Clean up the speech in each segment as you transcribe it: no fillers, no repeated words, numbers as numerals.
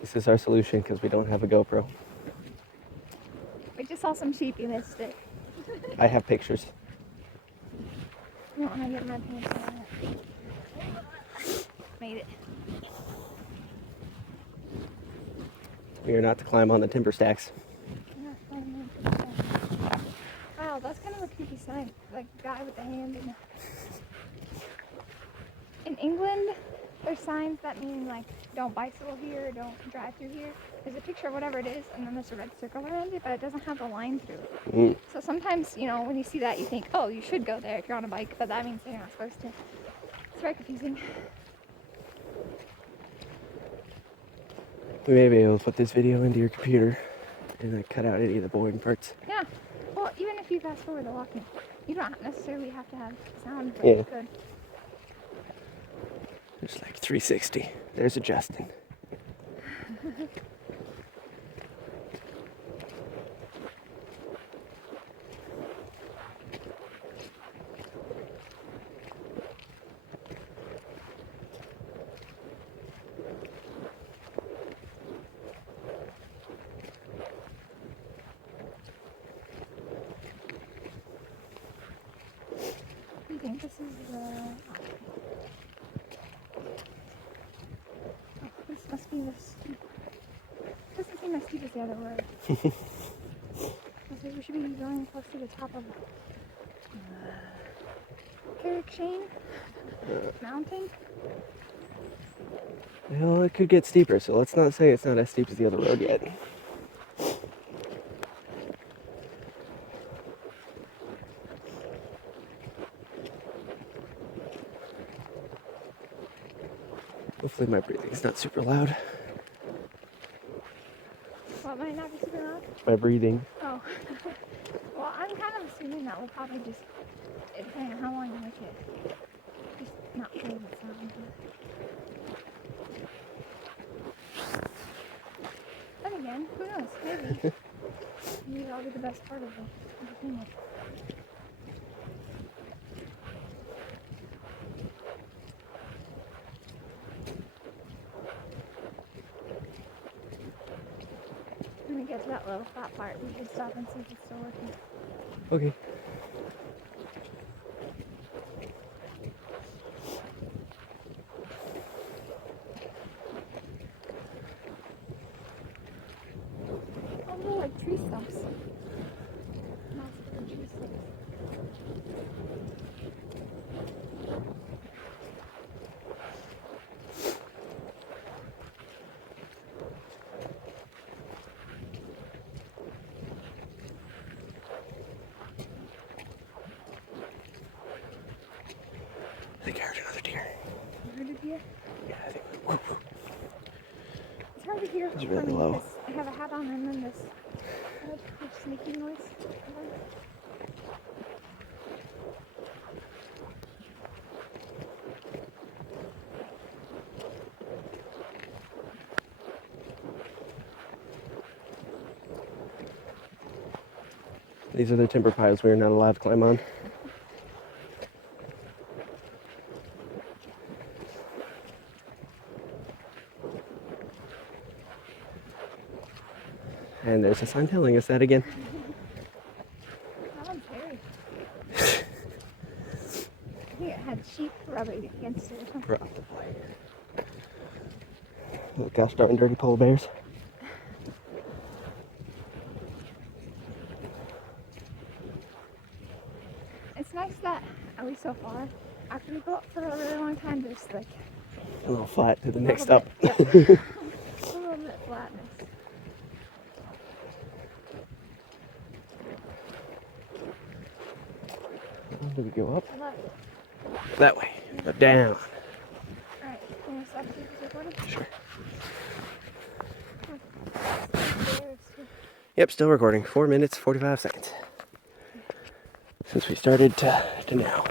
This is our solution because we don't have a GoPro. We just saw some sheep. You missed it. I have pictures. I don't want to get my pants on it. Made it. We are not to climb on the timber stacks. Wow, that's kind of a creepy sign. Like the guy with the hand in England, there's signs that mean like don't bicycle here, don't drive through here. There's a picture of whatever it is, and then there's a red circle around it, but it doesn't have the line through it. So sometimes, you know, when you see that, you think, oh, you should go there if you're on a bike, but that means you're not supposed to. It's very confusing. We may be able to put this video into your computer and then cut out any of the boring parts. Yeah. Well, even if you fast forward the walking, you don't necessarily have to have sound, but Yeah. you could. There's like 360. There's a Justin. I think this is the... Oh, this must be the steep. Doesn't seem as steep as the other road. I think we should be going close to the top of Carrick-Shane Mountain. Well, it could get steeper, so let's not say it's not as steep as the other road yet. Hopefully my breathing's not super loud. What might not be super loud? My breathing. Oh. Well, I'm kind of assuming that we'll probably just, depending on how long you make it, just not play the sound. Then again, who knows? Maybe. Maybe that'll be the best part of the entertainment. When we get to that little flat part, we should stop and see if it's still working. Okay. Oh, they're like tree stumps. Massive tree stumps. I think I heard another deer. You heard it here? Yeah, I think. Whoop, whoop. It's hard to hear It's for really me low. because I have a hat on and then this sneaky noise. These are the timber piles we are not allowed to climb on. And there's a sign telling us that again. That one's hairy. I think it had sheep rubbing against it or something. Probably. Oh, gosh darn dirty polar bears. It's nice that, at least so far, after we go up for a really long time, there's like A little flat to the a next little up. bit, yep. A little bit flatness. Do we go up? Left. That way. Or down. Alright, can you stop this recording? Sure. There's Yep, still recording. 4 minutes, 45 seconds. Since we started to now.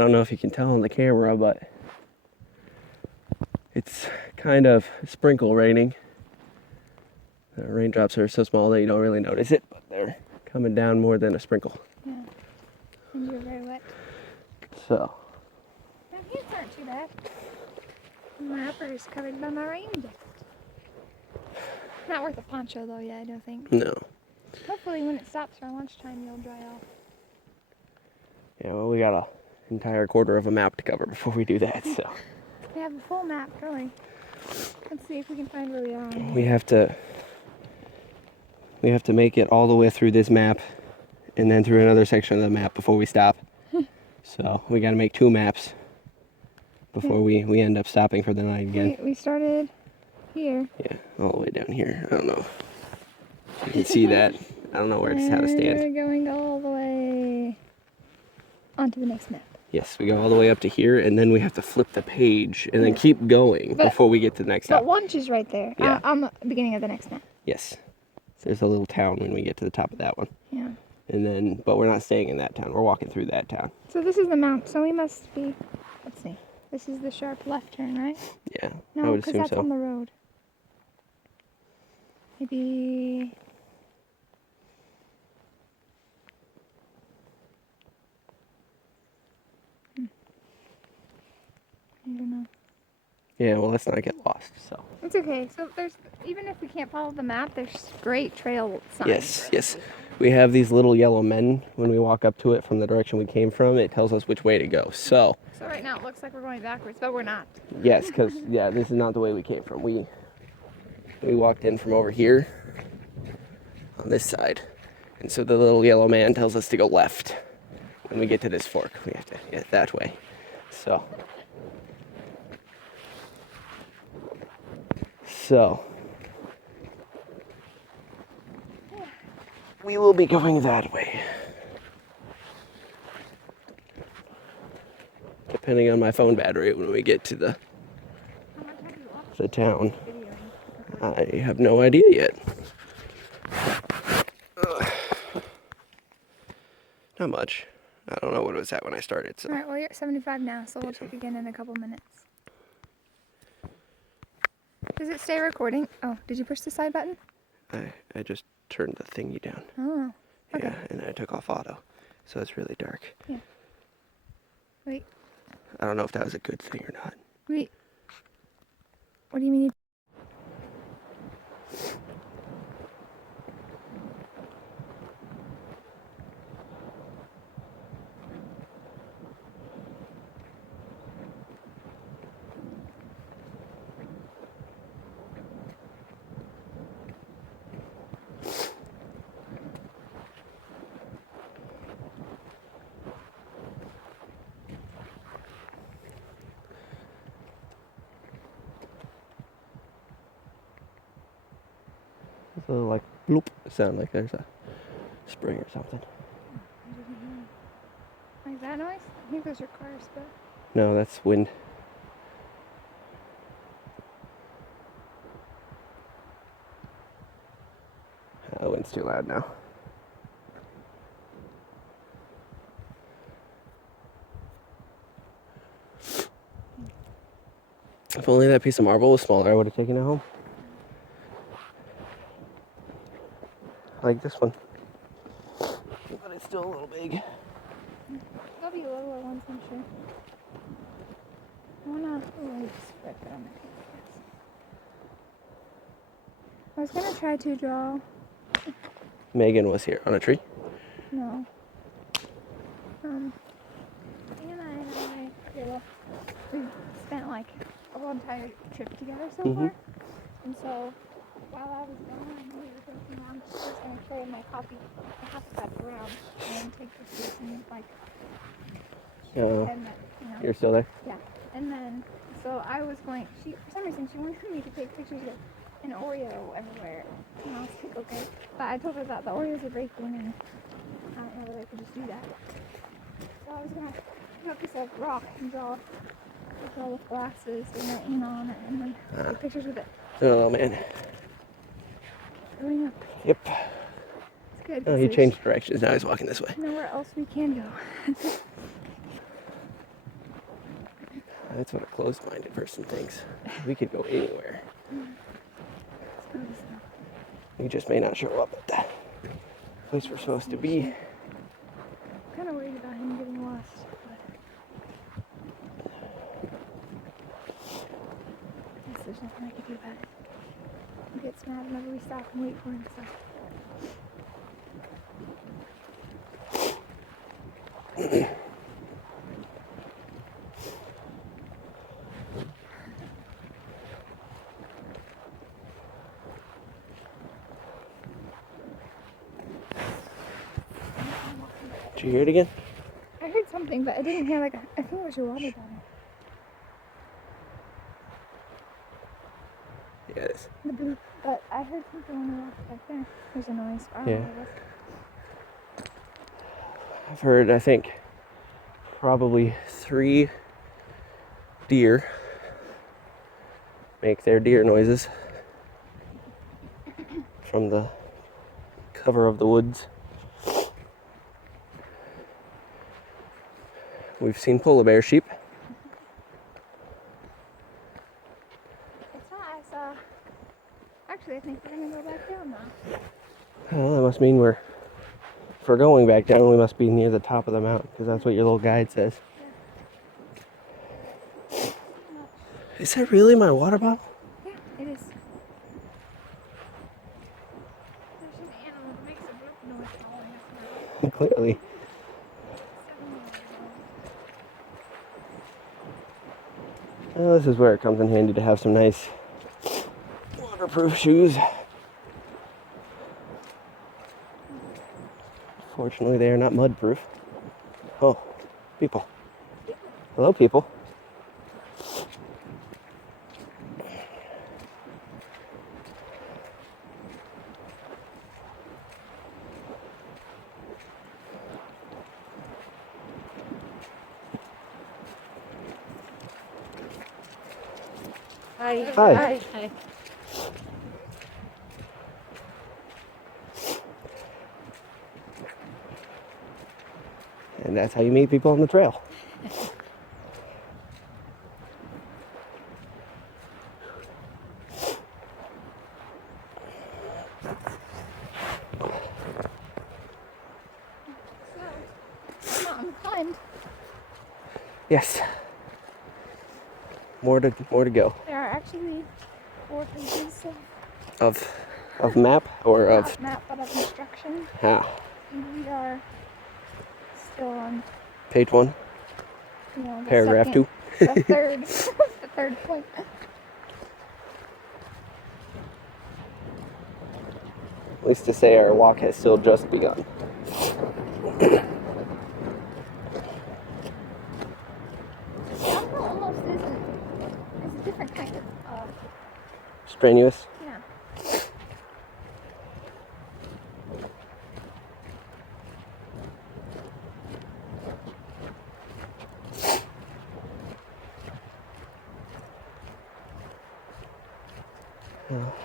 don't know if you can tell on the camera, but it's kind of sprinkle raining. The raindrops are so small that you don't really notice it, but they're coming down more than a sprinkle. Yeah. And you're very wet. So, My pants aren't too bad. My upper is covered by my rain jacket. Not worth a poncho though, yeah, I don't think. no. Hopefully when it stops for lunchtime, you'll dry off. Yeah, well, we got an entire quarter of a map to cover before we do that, so. We have a full map going. Let's see if we can find where we are. We have to make it all the way through this map and then through another section of the map before we stop. So we got to make 2 maps before we end up stopping for the night again. We started here. Yeah, all the way down here. I don't know if you can see that. I don't know where it's how to stand. We're going all the way onto the next map. Yes, we go all the way up to here, and then we have to flip the page and then keep going before we get to the next But stop. Wunsch is right there. Yeah. On the beginning of the next map. Yes. There's a little town when we get to the top of that one. Yeah. And then, but we're not staying in that town. We're walking through that town. So this is the mount. So we must be. Let's see. This is the sharp left turn, right? Yeah, I No, would because assume that's so. on the road. Maybe. I don't know. Yeah, well, let's not get lost. So. It's okay. So there's, even if we can't follow the map, there's great trail signs. Yes, yes. We have these little yellow men when we walk up to it from the direction we came from. It tells us which way to go. So, So right now it looks like we're going backwards, but we're not. yes, because yeah, this is not the way we came from. We walked in from over here on this side, and so the little yellow man tells us to go left. When we get to this fork, we have to get that way. So, we will be going that way. Depending on my phone battery when we get to the How much have you lost town. videoing? I have no idea yet. Not much. I don't know what it was at when I started. So All right, well, you're at 75 now, so we'll check again in a couple minutes. Does it stay recording? Oh, did you push the side button? I just turned the thingy down. Oh, okay. Yeah, and I took off auto, so it's really dark. Yeah. Wait, I don't know if that was a good thing or not. wait. What do you mean? It's a little like bloop sound, like there's a spring or something. Like that noise? I think those are cars, but No, that's wind. The wind's too loud now. If only that piece of marble was smaller, I would have taken it home. Like this one. But it's still a little big. there'll be littler ones, I'm sure. I wanna spread that on my pants. I was gonna try to draw. Megan was here on a tree. No. Anna and I, we've spent like a whole entire trip together so far. And so while I was gone, I know we were thinking I'm just going to carry my coffee a half a step around and then take pictures and like, Oh, and then, you know. you're still there? Yeah. And then, so I was going, for some reason, she wanted me to take pictures of an Oreo everywhere. And I was like, okay. But I told her that the Oreos are breaking and I don't know that I could just do that. So I was going to pick up this like rock and draw with glasses and writing on it and then take pictures with it. Oh man. Going up. Yep. It's good. Oh, he changed directions. Now he's walking this way. Nowhere else we can go. That's what a closed-minded person thinks. We could go anywhere. We just may not show up at the place we're supposed to be. I'm kind of worried about him getting lost. But I guess there's nothing I can do about it. He gets mad whenever we stop and wait for him, so. Did you hear it again? I heard something, but I didn't hear like I think it was your water bottle. Yeah, it is. The blue. But I heard something when we walked back there. There's a noise. I don't know Yeah. what it was. I've heard, I think, probably 3 deer make their deer noises from the cover of the woods. We've seen polar bear sheep. It's not as actually I think we're gonna go back down now. Well, that must mean if we're going back down, we must be near the top of the mountain, because that's what your little guide says. Is that really my water bottle? Yeah, it is. There's an animal that makes a bloop noise following us now. Clearly. 7 years old. Well, this is where it comes in handy to have some nice waterproof shoes. Fortunately, they are not mud-proof. Oh, people. Hello, people. Hi. Hi. Hi. And that's how you meet people on the trail. So, mountain climbed. Yes. More to go. There are actually 4 pages of Of map or of not map but of instruction. And we are still on, page 1, you know, the paragraph second, 2. the third, the third point. At least to say our walk has still just begun. Downhill almost isn't. It's a different kind of. Strenuous. Yeah.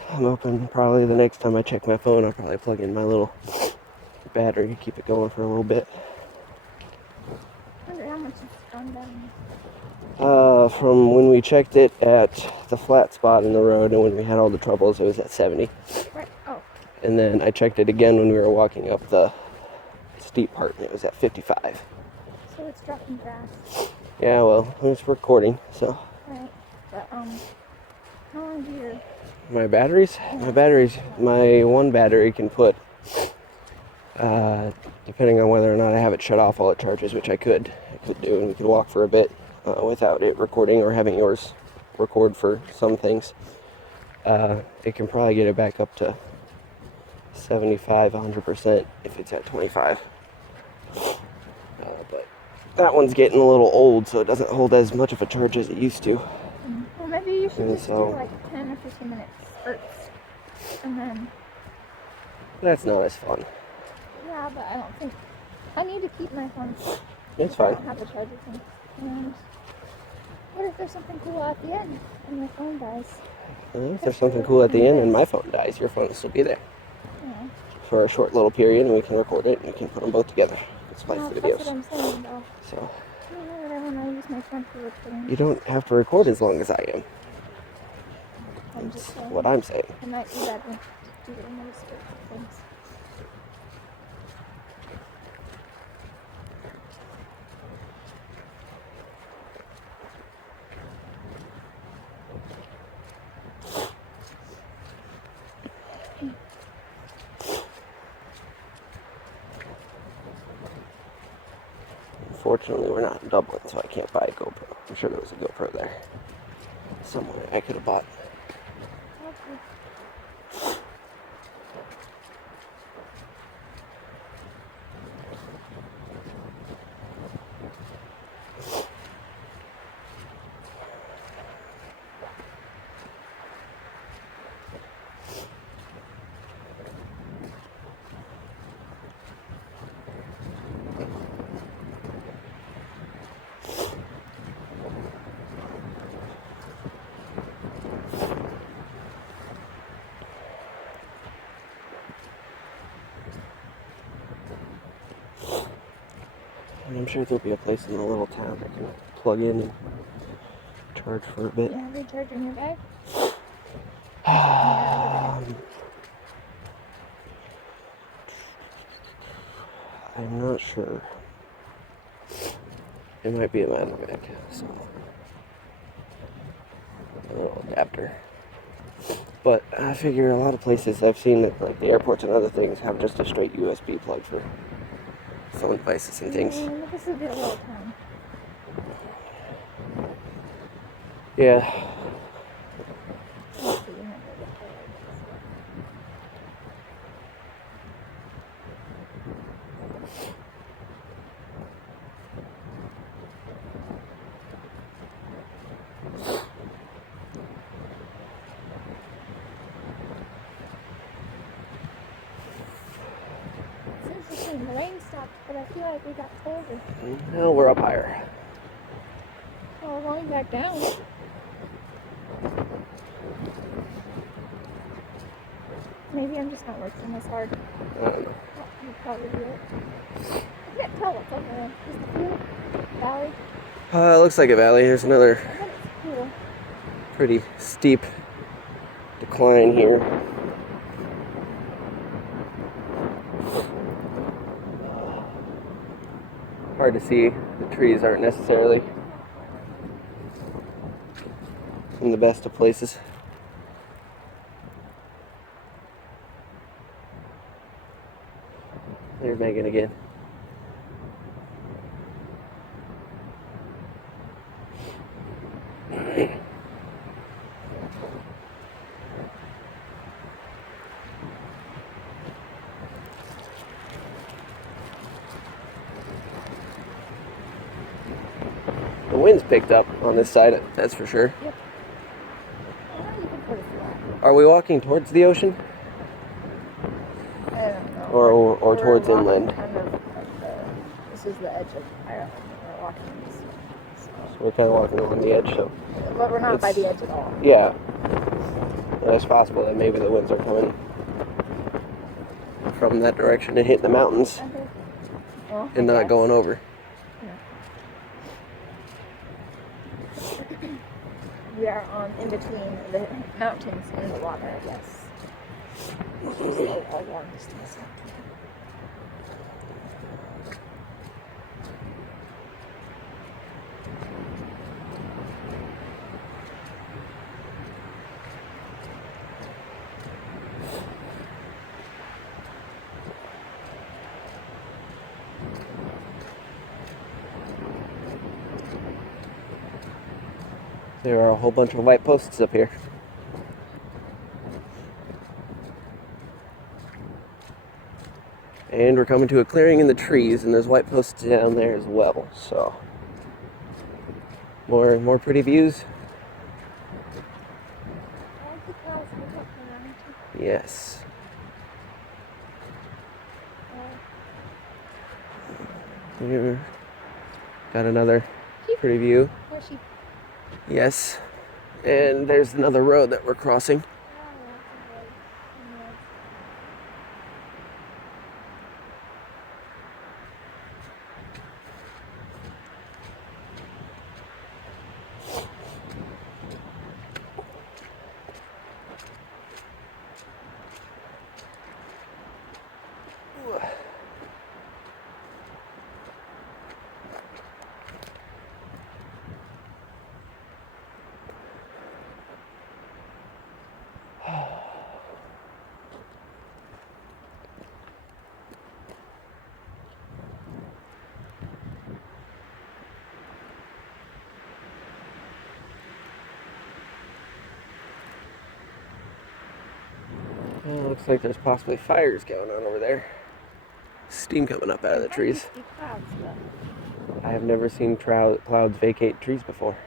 I'm hoping probably the next time I check my phone, I'll probably plug in my little battery to keep it going for a little bit. I wonder how much it's gone down. From when we checked it at the flat spot in the road and when we had all the troubles, it was at 70. Right. Oh. And then I checked it again when we were walking up the steep part and it was at 55. So it's dropping fast. Yeah, well, it's recording, so. Right. But how long do your My batteries? My one battery can put, depending on whether or not I have it shut off while it charges, which I could do, and we could walk for a bit without it recording or having yours record for some things. It can probably get it back up to 75, 100% if it's at 25. But that one's getting a little old, so it doesn't hold as much of a charge as it used to. Well, maybe you should And just so- do like 10 or 15 minutes spurts. And then, That's not as fun. yeah, but I don't think, I need to keep my phone. It's I fine. don't have the charger thing. And what if there's something cool at the end and my phone dies? If there's something cool at the end and my phone dies, your phone will still be there You know, for a short little period, and we can record it and we can put them both together. It's well, life that's what videos. I'm saying though. So, I don't know what I and I use my phone for recording. You don't have to record as long as I am. I'm That's just saying. what I'm saying. It might be better to do it in those sorts of things. Unfortunately, we're not in Dublin, so I can't buy a GoPro. I'm sure there was a GoPro there somewhere I could have bought. Okay. And I'm sure there'll be a place in the little town I can plug in and charge for a bit. Yeah, recharging your bag. I'm not sure. It might be in my other bag, so a little adapter. But I figure a lot of places I've seen that, like the airports and other things, have just a straight USB plug for phone devices and things. But this would be a little town. Yeah. Let's see, you might be able to play It's interesting, the rain stopped, but I feel like we got colder. No, we're up higher. Oh, we're going back down. Maybe I'm just not working as hard. I don't know. Oh, you'd probably do it. I can't tell what's over there. Just a few valley. It looks like a valley. There's another I bet it's cool. pretty steep decline here. Hard to see. The trees aren't necessarily in the best of places. There's Megan again. The wind's picked up on this side, that's for sure. Yep. Oh, you can put it flat. Are we walking towards the ocean? I don't know. Or We're towards walking inland? Kind of this is the edge of Ireland. We're walking this way. So we're kind of walking along the edge, so. But we're not by It's- the edge at all. Yeah. It's possible that maybe the winds are coming from that direction and hitting the mountains Okay. Well, and not going over. We are on in between the mountains and the water, I guess. Which is a long distance. There are a whole bunch of white posts up here. And we're coming to a clearing in the trees, and there's white posts down there as well. So more pretty views. Yes. Here, got another pretty view. Where's she? Yes. And there's another road that we're crossing. Well, looks like there's possibly fires going on over there. Steam coming up out of the trees. I have never seen clouds vacate trees before.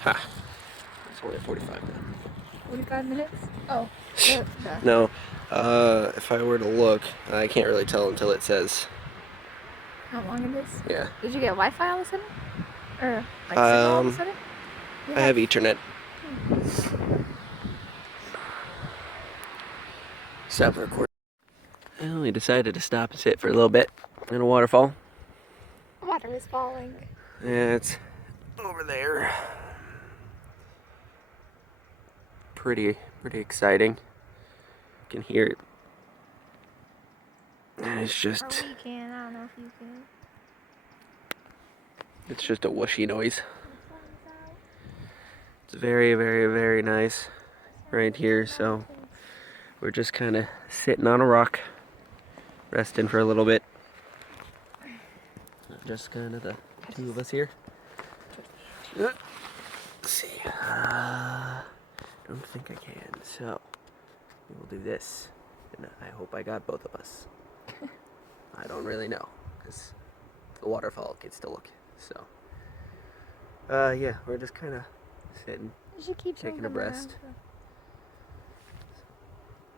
Ha! It's only at 45 now. 45 minutes? Oh. No, if I were to look, I can't really tell until it says. How long it is? Yeah. Did you get Wi-Fi all of a sudden? Or like signal all of a sudden? I have Ethernet. Stop recording. Well, we decided to stop and sit for a little bit in a waterfall. Water is falling. Yeah, it's over there. Pretty exciting. You can hear it. And it's just. Or we can. I don't know if you can. It's just a whooshy noise. It's very nice right here. So we're just kind of sitting on a rock, resting for a little bit. Just kind of the two of us here. Let's see. Don't think I can. So we'll do this, and I hope I got both of us. I don't really know because the waterfall gets to look. So yeah, we're just kind of sitting, You should keep taking a breast.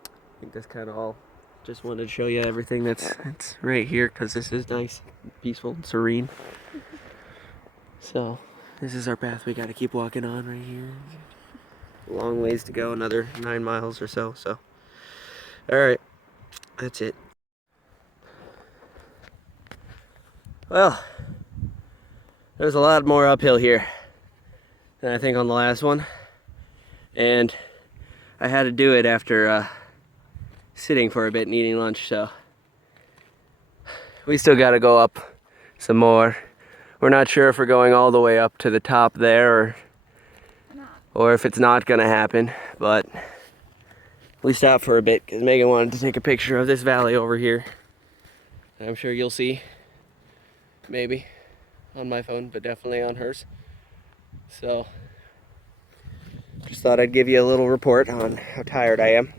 I think that's kind of all. Just wanted to show you everything that's right here because this is nice, peaceful, and serene. So this is our path we got to keep walking on right here. A long ways to go, another 9 miles or so. So, all right, that's it. Well, there's a lot more uphill here than I think on the last one, and I had to do it after sitting for a bit and eating lunch, so we still got to go up some more. We're not sure if we're going all the way up to the top there or if it's not gonna happen, but we stopped for a bit because Megan wanted to take a picture of this valley over here. I'm sure you'll see, maybe on my phone, but definitely on hers. So just thought I'd give you a little report on how tired I am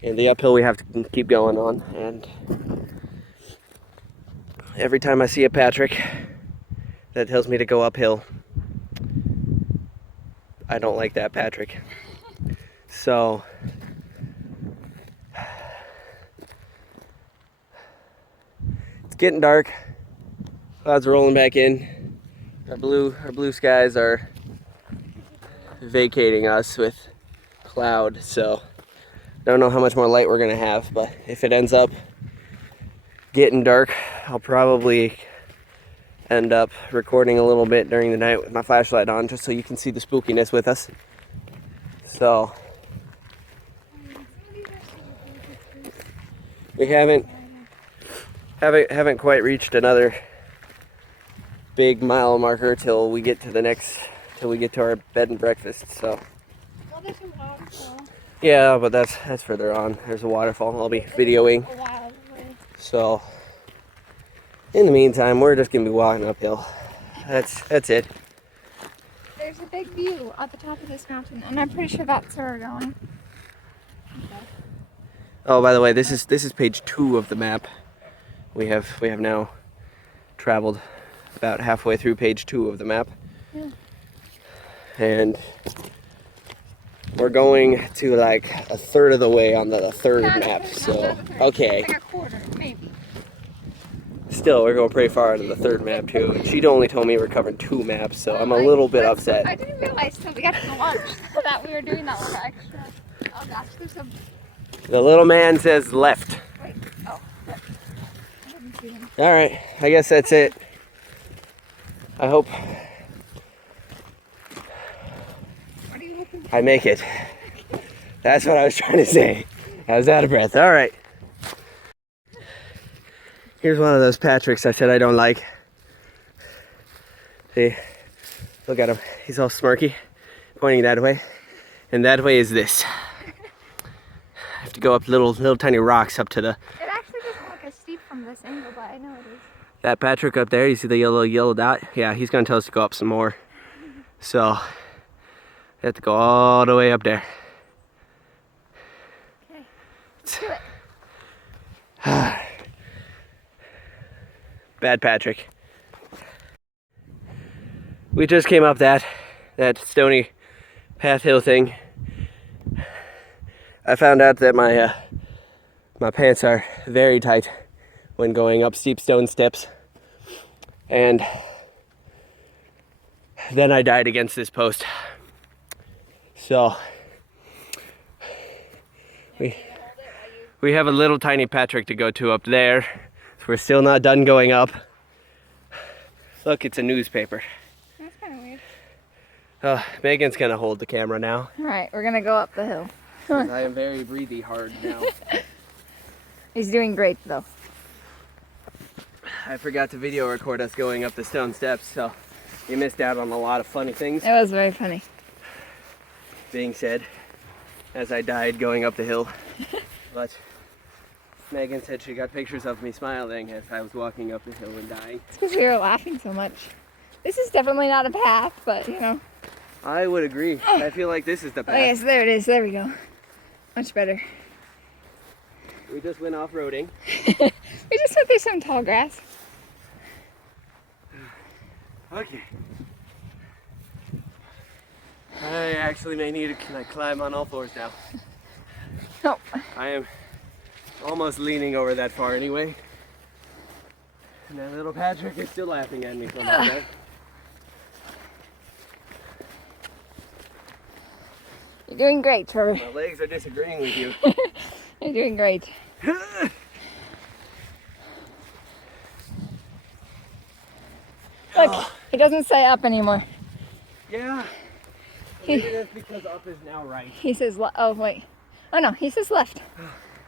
and the uphill we have to keep going on. And every time I see a Patrick that tells me to go uphill, I don't like that Patrick. So it's getting dark. Clouds are rolling back in. Our blue skies are vacating us with cloud. So don't know how much more light we're gonna have, but if it ends up getting dark, I'll probably end up recording a little bit during the night with my flashlight on, just so you can see the spookiness with us. So we haven't quite reached another big mile marker till we get to our bed and breakfast. So Well, there's a waterfall. yeah, but that's further on. There's a waterfall I'll be videoing. A while away. So in the meantime, we're just gonna be walking uphill. That's it. There's a big view at the top of this mountain, and I'm pretty sure that's where we're going. Okay. Oh, by the way, this is page 2 of the map. We have now traveled about halfway through page 2 of the map. Yeah. And we're going to like a third of the way on the third map. So okay. Like a quarter, maybe. Still, we're going pretty far into the third map too. And she'd only told me we're covering 2 maps, so I'm a little bit upset. I didn't realize till we got to lunch that we were doing that little extra. Oh gosh, there's a. The little man says left. Wait. Oh. I didn't see him. All right, I guess that's it. I hope What are you hoping for? I make it. That's what I was trying to say. I was out of breath. All right. Here's one of those Patricks I said I don't like. See, look at him. He's all smirky, pointing that way. And that way is this. I have to go up little tiny rocks up to the It actually doesn't look as this angle, but I know it is. That Patrick up there, you see the yellow dot? Yeah, he's gonna tell us to go up some more. So, we have to go all the way up there. Okay, let's do it. Bad Patrick. We just came up that stony path hill thing. I found out that my pants are very tight when going up steep stone steps, and then I died against this post. So we have a little tiny Patrick to go to up there. So we're still not done going up. Look, it's a newspaper. That's kind of weird. Megan's gonna hold the camera now. All right, we're gonna go up the hill. I am very breathy hard now. He's doing great though. I forgot to video record us going up the stone steps, so you missed out on a lot of funny things It was very funny. being said as I died going up the hill. But Megan said she got pictures of me smiling as I was walking up the hill and dying. It's because we were laughing so much. This is definitely not a path, but you know. I would agree. I feel like this is the path. Oh yes, there it is. There we go. Much better. We just went off-roading. We just went through some tall grass. Okay. I actually may need to climb on all fours now. Oh, I am almost leaning over that far anyway. And that little Patrick is still laughing at me from up there. you're doing great, Trevor. My legs are disagreeing with you. You're doing great. Look, he doesn't say up anymore. Yeah. Maybe that's because up is now right. He says, oh wait. Oh no, he says left.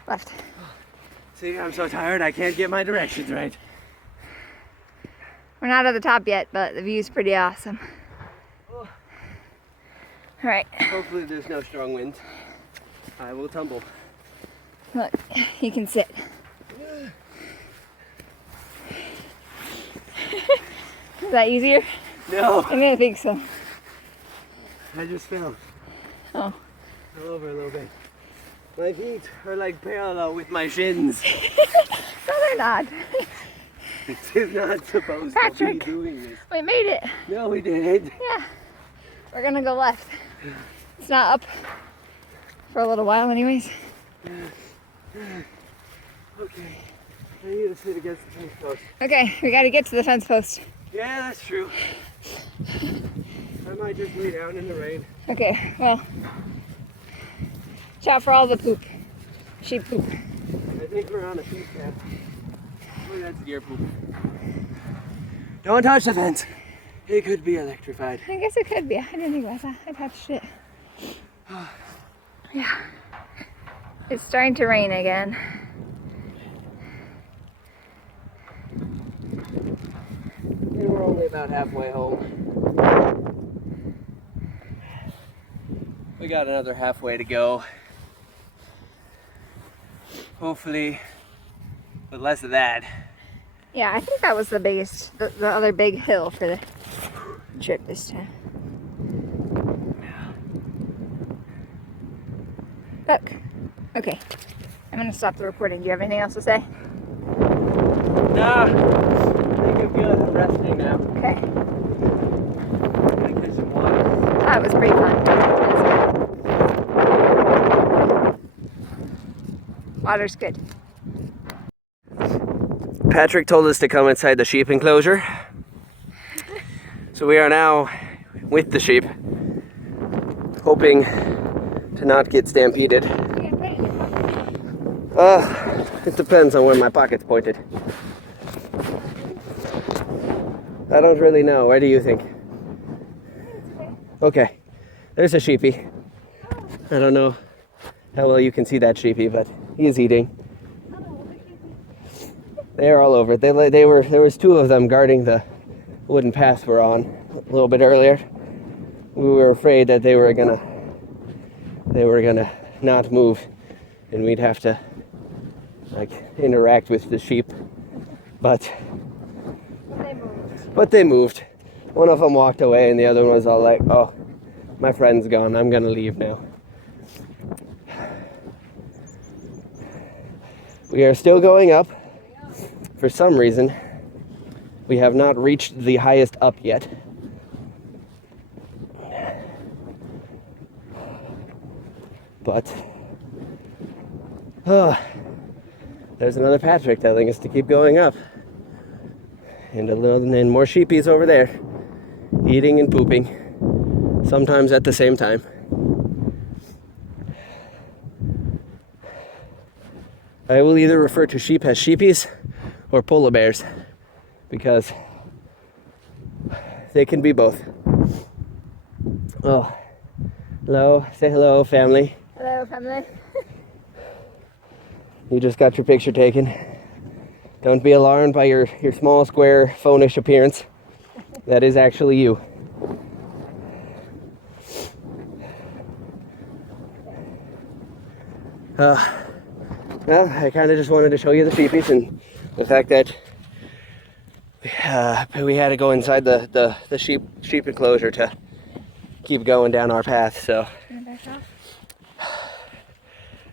Left. See, I'm so tired I can't get my directions right. We're not at the top yet, but the view's pretty awesome. Oh. All right, Hopefully there's no strong winds. I will tumble. look, he can sit. Is that easier? No, I didn't think so. I just fell. Oh. Fell over a little bit. My feet are like parallel with my shins. No, they're not. This is not supposed to be Patrick. doing this. We made it. No, we didn't. Yeah. We're gonna go left. It's not up for a little while anyways. Okay. I need to sit against the fence post. Okay, we gotta get to the fence post. Yeah, that's true. I might just lay down in the rain. Okay, well, watch out for all the poop. Sheep poop. I think we're on a sheep path. Oh, that's deer poop. Don't touch the fence. It could be electrified. I guess it could be. I didn't think about that. I touched it. Yeah. It's starting to rain again. And we're only about halfway home. We got another halfway to go. Hopefully, with less of that. Yeah, I think that was the biggest, the other big hill for the trip this time. Look. Okay. I'm gonna stop the recording. Do you have anything else to say? Nah, I think I'm good. I'm resting now. Okay. I think there's some water. That was pretty fun. Water's good. Patrick told us to come inside the sheep enclosure. So we are now with the sheep, hoping to not get stampeded. It depends on where my pocket's pointed. I don't really know. Where do you think? Okay, there's a sheepy. I don't know how well you can see that sheepy, but he is eating. They are all over. There was two of them guarding the wooden path we're on a little bit earlier. We were afraid that they were gonna not move, and we'd have to like interact with the sheep But They moved. they moved. One of them walked away, and the other one was all like, "Oh, my friend's gone. I'm gonna leave now." We are still going up. For some reason, we have not reached the highest up yet. But there's another Patrick telling us to keep going up. And more sheepies over there, eating and pooping, sometimes at the same time. I will either refer to sheep as sheepies or polar bears, because they can be both. Oh, hello, say hello, family. Hello, family. You just got your picture taken. Don't be alarmed by your small, square, phone-ish appearance. That is actually you. Well, I kind of just wanted to show you the sheepies and the fact that we had to go inside the sheep enclosure to keep going down our path. So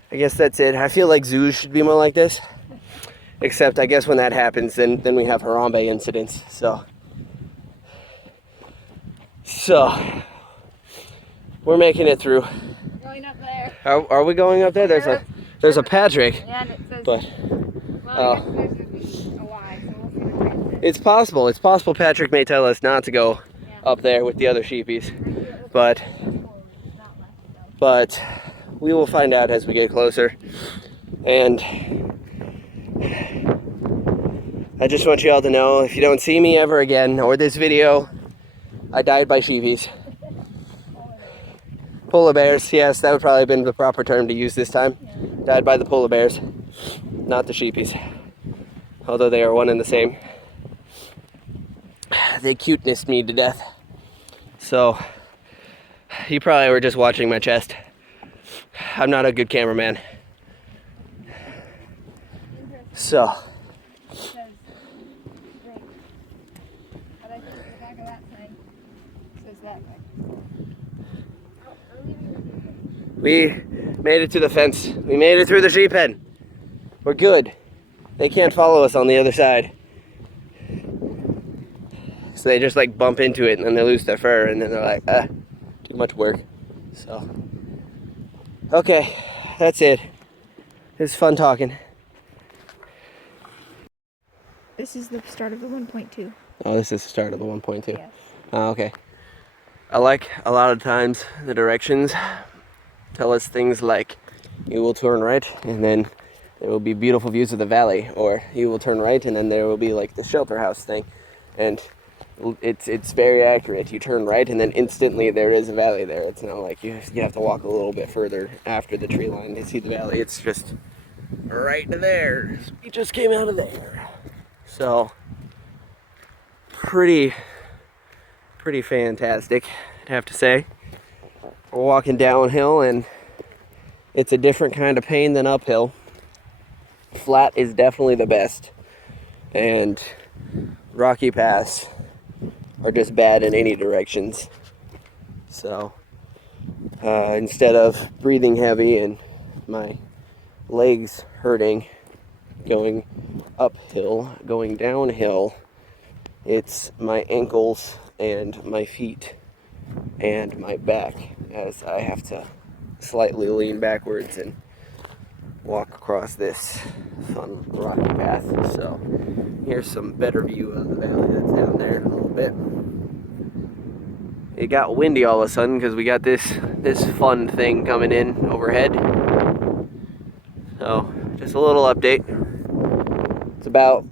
I guess that's it. I feel like zoos should be more like this. Except I guess when that happens, then we have Harambe incidents. So we're making it through. Going up there. Are we going up there? There's a Patrick. Yeah, and it says. But Well, I guess there's a Y, so we'll see what it is. it's possible. It's possible Patrick may tell us not to go up there with the other sheepies. But we will find out as we get closer. And I just want you all to know, if you don't see me ever again or this video, I died by sheepies. Polar bears, yes, that would probably have been the proper term to use this time. Died by the polar bears, not the sheepies. Although they are one and the same. They cutenessed me to death. So, you probably were just watching my chest. I'm not a good cameraman. So. But I think the back of that sign says that way. We made it to the fence. We made it through the sheep pen. We're good. They can't follow us on the other side. So they just like bump into it and then they lose their fur and then they're like, too much work. So, okay, that's it. It was fun talking. This is the start of the 1.2. Oh, this is the start of the 1.2. Yes. Oh, okay. I like a lot of times the directions tell us things like you will turn right and then there will be beautiful views of the valley, or you will turn right and then there will be like the shelter house thing, and it's very accurate. You turn right and then instantly there is a valley there. It's not like you have to walk a little bit further after the tree line to see the valley. It's just right there. We just came out of there. So pretty fantastic, I'd have to say. We're walking downhill and it's a different kind of pain than uphill. Flat is definitely the best, and rocky paths are just bad in any directions. So instead of breathing heavy and my legs hurting going uphill, going downhill, it's my ankles and my feet and my back as I have to slightly lean backwards and walk across this fun rocky path. So here's some better view of the valley that's down there a little bit. It got windy all of a sudden because we got this fun thing coming in overhead. So just a little update. It's about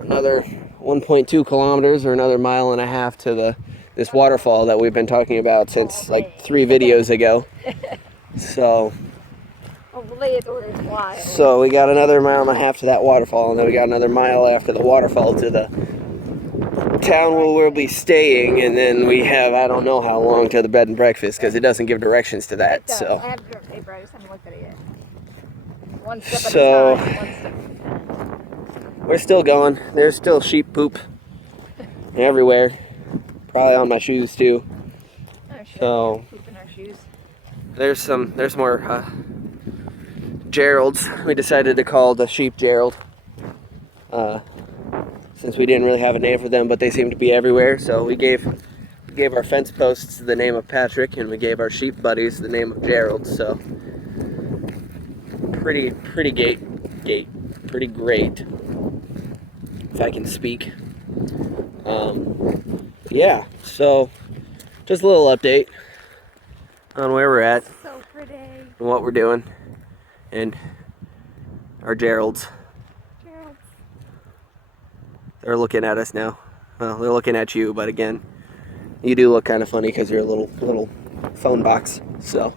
another 1.2 kilometers or another mile and a half to this waterfall that we've been talking about since like 3 videos ago. So we got another mile and a half to that waterfall, and then we got another mile after the waterfall to the town where we'll be staying, and then we have I don't know how long to the bed and breakfast because it doesn't give directions to that. So I have it on paper, I just haven't looked at it yet. One step at a time. One step. we're still going. There's still sheep poop everywhere. Probably on my shoes too. Oh shit. So Poop in our shoes. there's more Geralds. We decided to call the sheep Gerald. Since we didn't really have a name for them, but they seem to be everywhere. So we gave our fence posts the name of Patrick, and we gave our sheep buddies the name of Gerald. So pretty great, if I can speak. Yeah, so just a little update on where we're at So pretty. and what we're doing, and our Geralds. Gerald. They're looking at us now. Well, they're looking at you, but again, you do look kind of funny because you're a little phone box. So,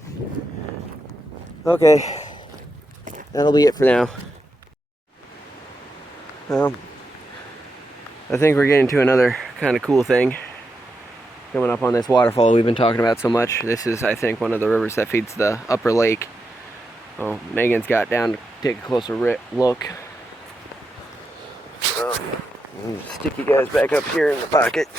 okay, that'll be it for now. Well, I think we're getting to another kind of cool thing coming up on this waterfall we've been talking about so much. This is, I think, one of the rivers that feeds the upper lake. Oh, Megan's got down to take a closer look. I'll stick you guys back up here in the pocket.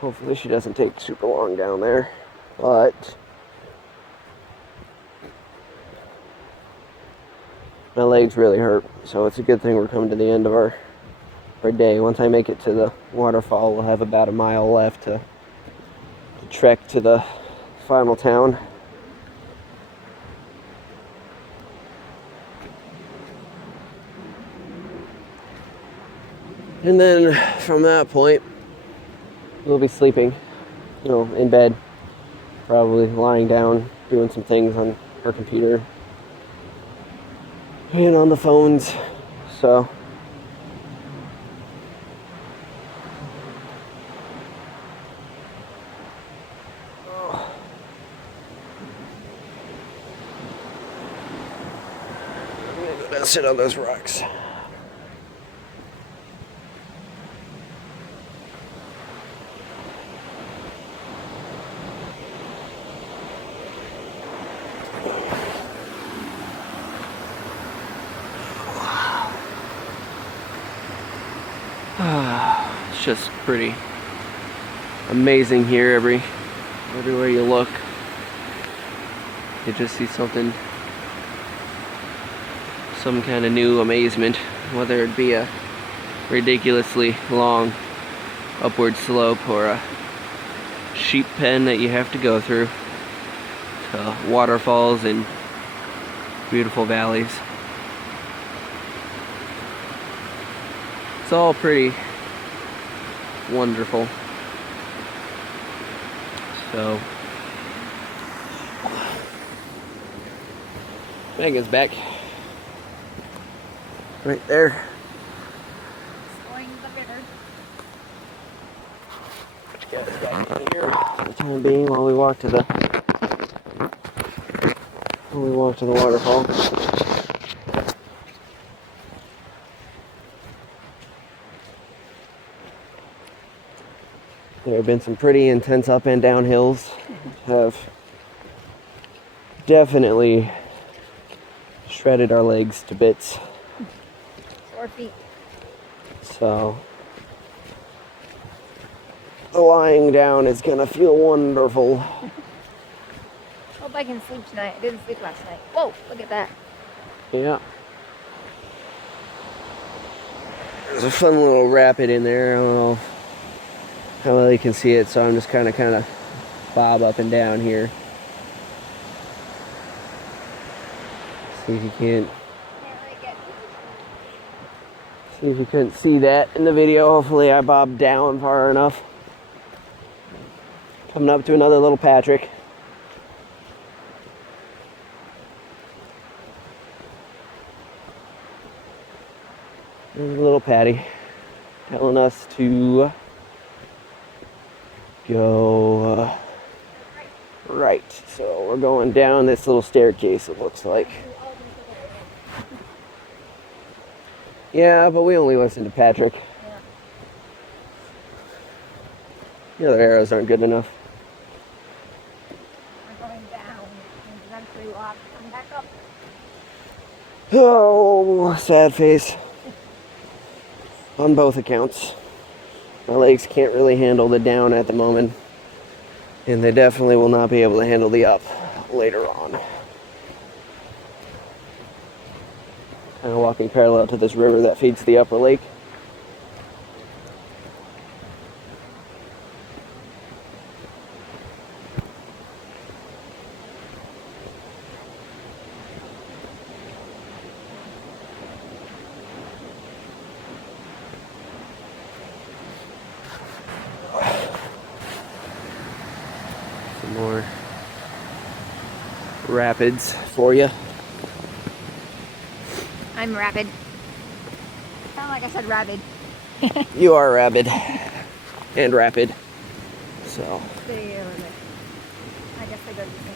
Hopefully she doesn't take super long down there, but my legs really hurt, so it's a good thing we're coming to the end of our day. Once I make it to the waterfall, we'll have about a mile left to trek to the final town. And then from that point, we'll be sleeping, in bed, probably lying down, doing some things on our computer and on the phones. So I'm gonna go down and sit on those rocks. It's just pretty amazing here. Everywhere you look, you just see some kind of new amazement, whether it be a ridiculously long upward slope or a sheep pen that you have to go through, to waterfalls and beautiful valleys. It's all pretty wonderful. So Megan's back right there. Exploring the river. Put you guys back in here for the time being while we walk to the waterfall. There have been some pretty intense up and down hills. Have definitely shredded our legs to bits. Sore feet. So the lying down is gonna feel wonderful. Hope I can sleep tonight. I didn't sleep last night. Whoa, look at that. Yeah. There's a fun little rapid in there. I don't know how well you can see it, so I'm just kind of bob up and down here. See if you can't. See if you couldn't see that in the video. Hopefully I bobbed down far enough. Coming up to another little Patrick. There's a little Patty telling us to go right. So we're going down this little staircase, it looks like. Yeah, but we only listen to Patrick. Yeah. The other arrows aren't good enough. We're going down, and eventually we'll have to come back up. Oh, sad face. On both accounts. My legs can't really handle the down at the moment. And they definitely will not be able to handle the up later on. Kind of walking parallel to this river that feeds the upper lake. Some more rapids for you. I'm rabid. Kind of like I said, rabid. You are rabid and rapid. So, I guess they go to the same.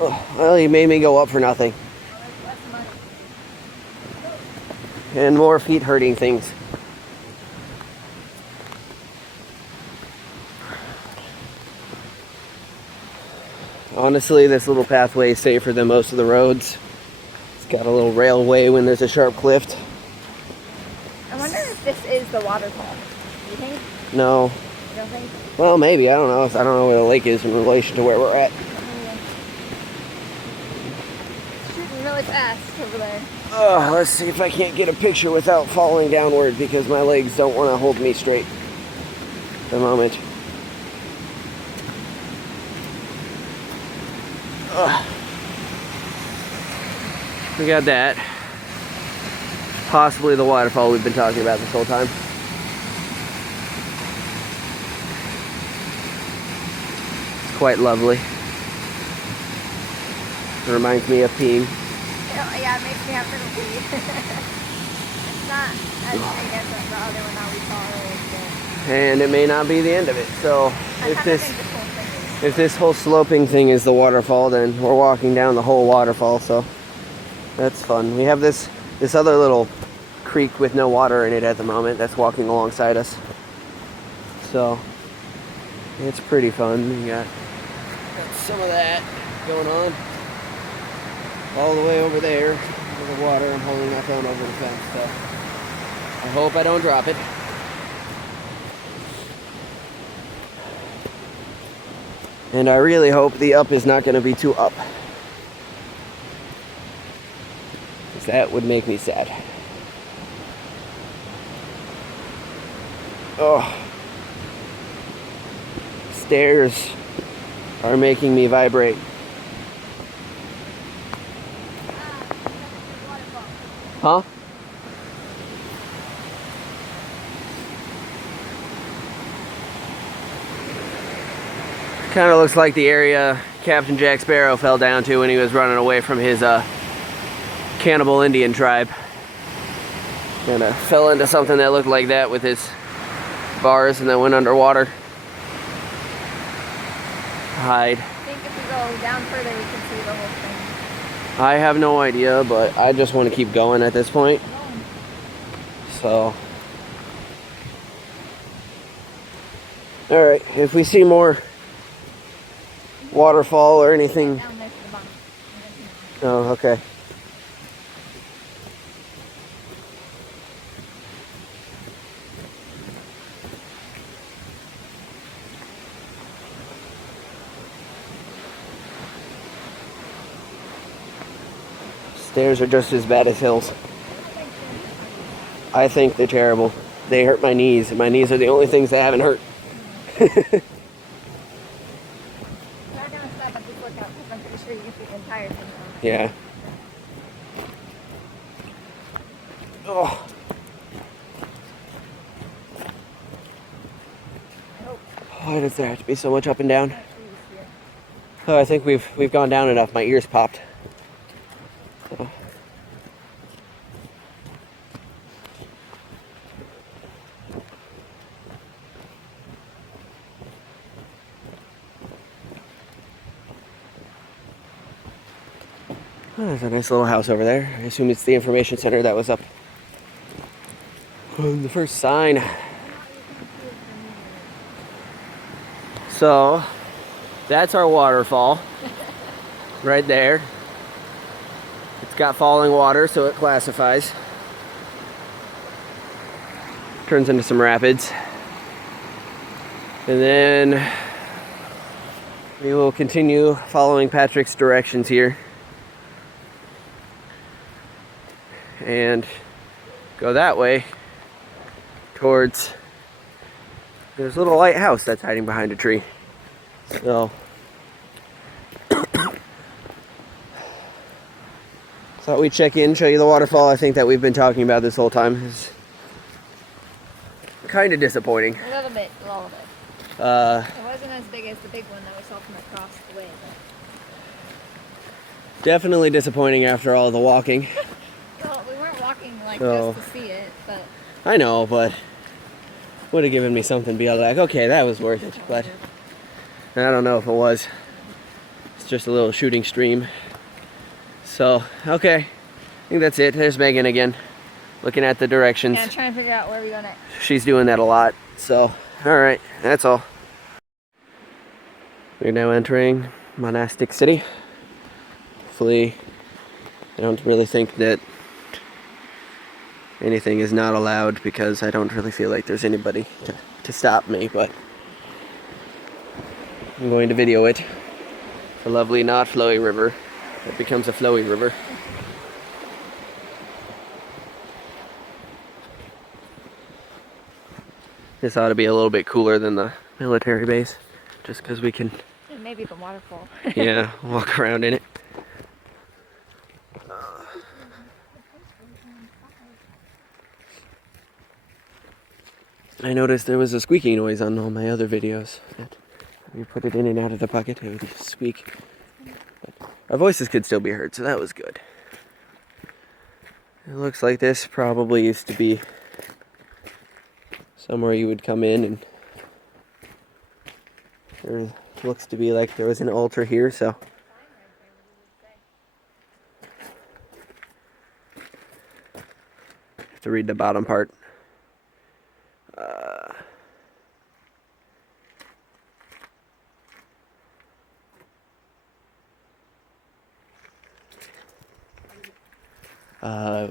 oh, well, you made me go up for nothing. Well, there's less money. And more feet hurting things. Honestly, this little pathway is safer than most of the roads. It's got a little railway when there's a sharp cliff. I wonder if this is the waterfall. Do you think? No. You don't think? Well, maybe. I don't know. I don't know where the lake is in relation to where we're at. It's shooting really fast over there. Let's see if I can't get a picture without falling downward because my legs don't want to hold me straight at the moment. We got that. Possibly the waterfall we've been talking about this whole time. It's quite lovely. It reminds me of peeing. Yeah, it makes me have to go pee. It's not as big as the other one that we saw earlier today. And it may not be the end of it. So I if kinda this think whole thing is. if this whole sloping thing is the waterfall, then we're walking down the whole waterfall, so that's fun. We have this other little creek with no water in it at the moment that's walking alongside us. So it's pretty fun. We got some of that going on. All the way over there with the water. I'm holding my phone over the fence, so I hope I don't drop it. And I really hope the up is not going to be too up. Because that would make me sad. Oh. Stairs are making me vibrate. Huh? Kind of looks like the area Captain Jack Sparrow fell down to when he was running away from his cannibal Indian tribe. Kind of fell into something that looked like that with his bars and then went underwater. Hide. I think if we go down further, we can see the whole thing. I have no idea, but I just want to keep going at this point. So, all right, if we see more waterfall or anything. Down there to the bottom. Oh, okay. Stairs are just as bad as hills. I think they're terrible. They hurt my knees, and my knees are the only things that haven't hurt. We're not gonna stop at this lookout because I'm pretty sure you get the entire thing. Yeah. Oh. Why does there have to be so much up and down? Oh, I think we've gone down enough. My ears popped. So. Oh, there's a nice little house over there. I assume it's the information center that was up The first sign. So, that's our waterfall. Right there. It's got falling water, so it classifies. Turns into some rapids. And then we will continue following Patrick's directions here. And go that way towards, there's a little lighthouse that's hiding behind a tree. So thought we'd check in, show you the waterfall I think that we've been talking about this whole time. It's kind of disappointing. A little bit. It wasn't as big as the big one that we saw from across the way. Definitely disappointing after all the walking. Well, we weren't walking like So- just to see it, but I know, but would have given me something to be like, okay, that was worth it. But I don't know if it was. It's just a little shooting stream. So, okay. I think that's it. There's Megan again, looking at the directions. yeah, I'm trying to figure out where we go next. She's doing that a lot. So, alright, that's all. We're now entering Monastic City. Hopefully, I don't really think that anything is not allowed because I don't really feel like there's anybody to stop me, but I'm going to video it. The lovely, not flowy river. It becomes a flowy river. This ought to be a little bit cooler than the military base, just because we can, And maybe the waterfall. yeah, walk around in it. I noticed there was a squeaking noise on all my other videos. That when you put it in and out of the bucket, it would just squeak. But our voices could still be heard, so that was good. It looks like this probably used to be somewhere you would come in, and there looks to be like there was an altar here, so. Have to read the bottom part.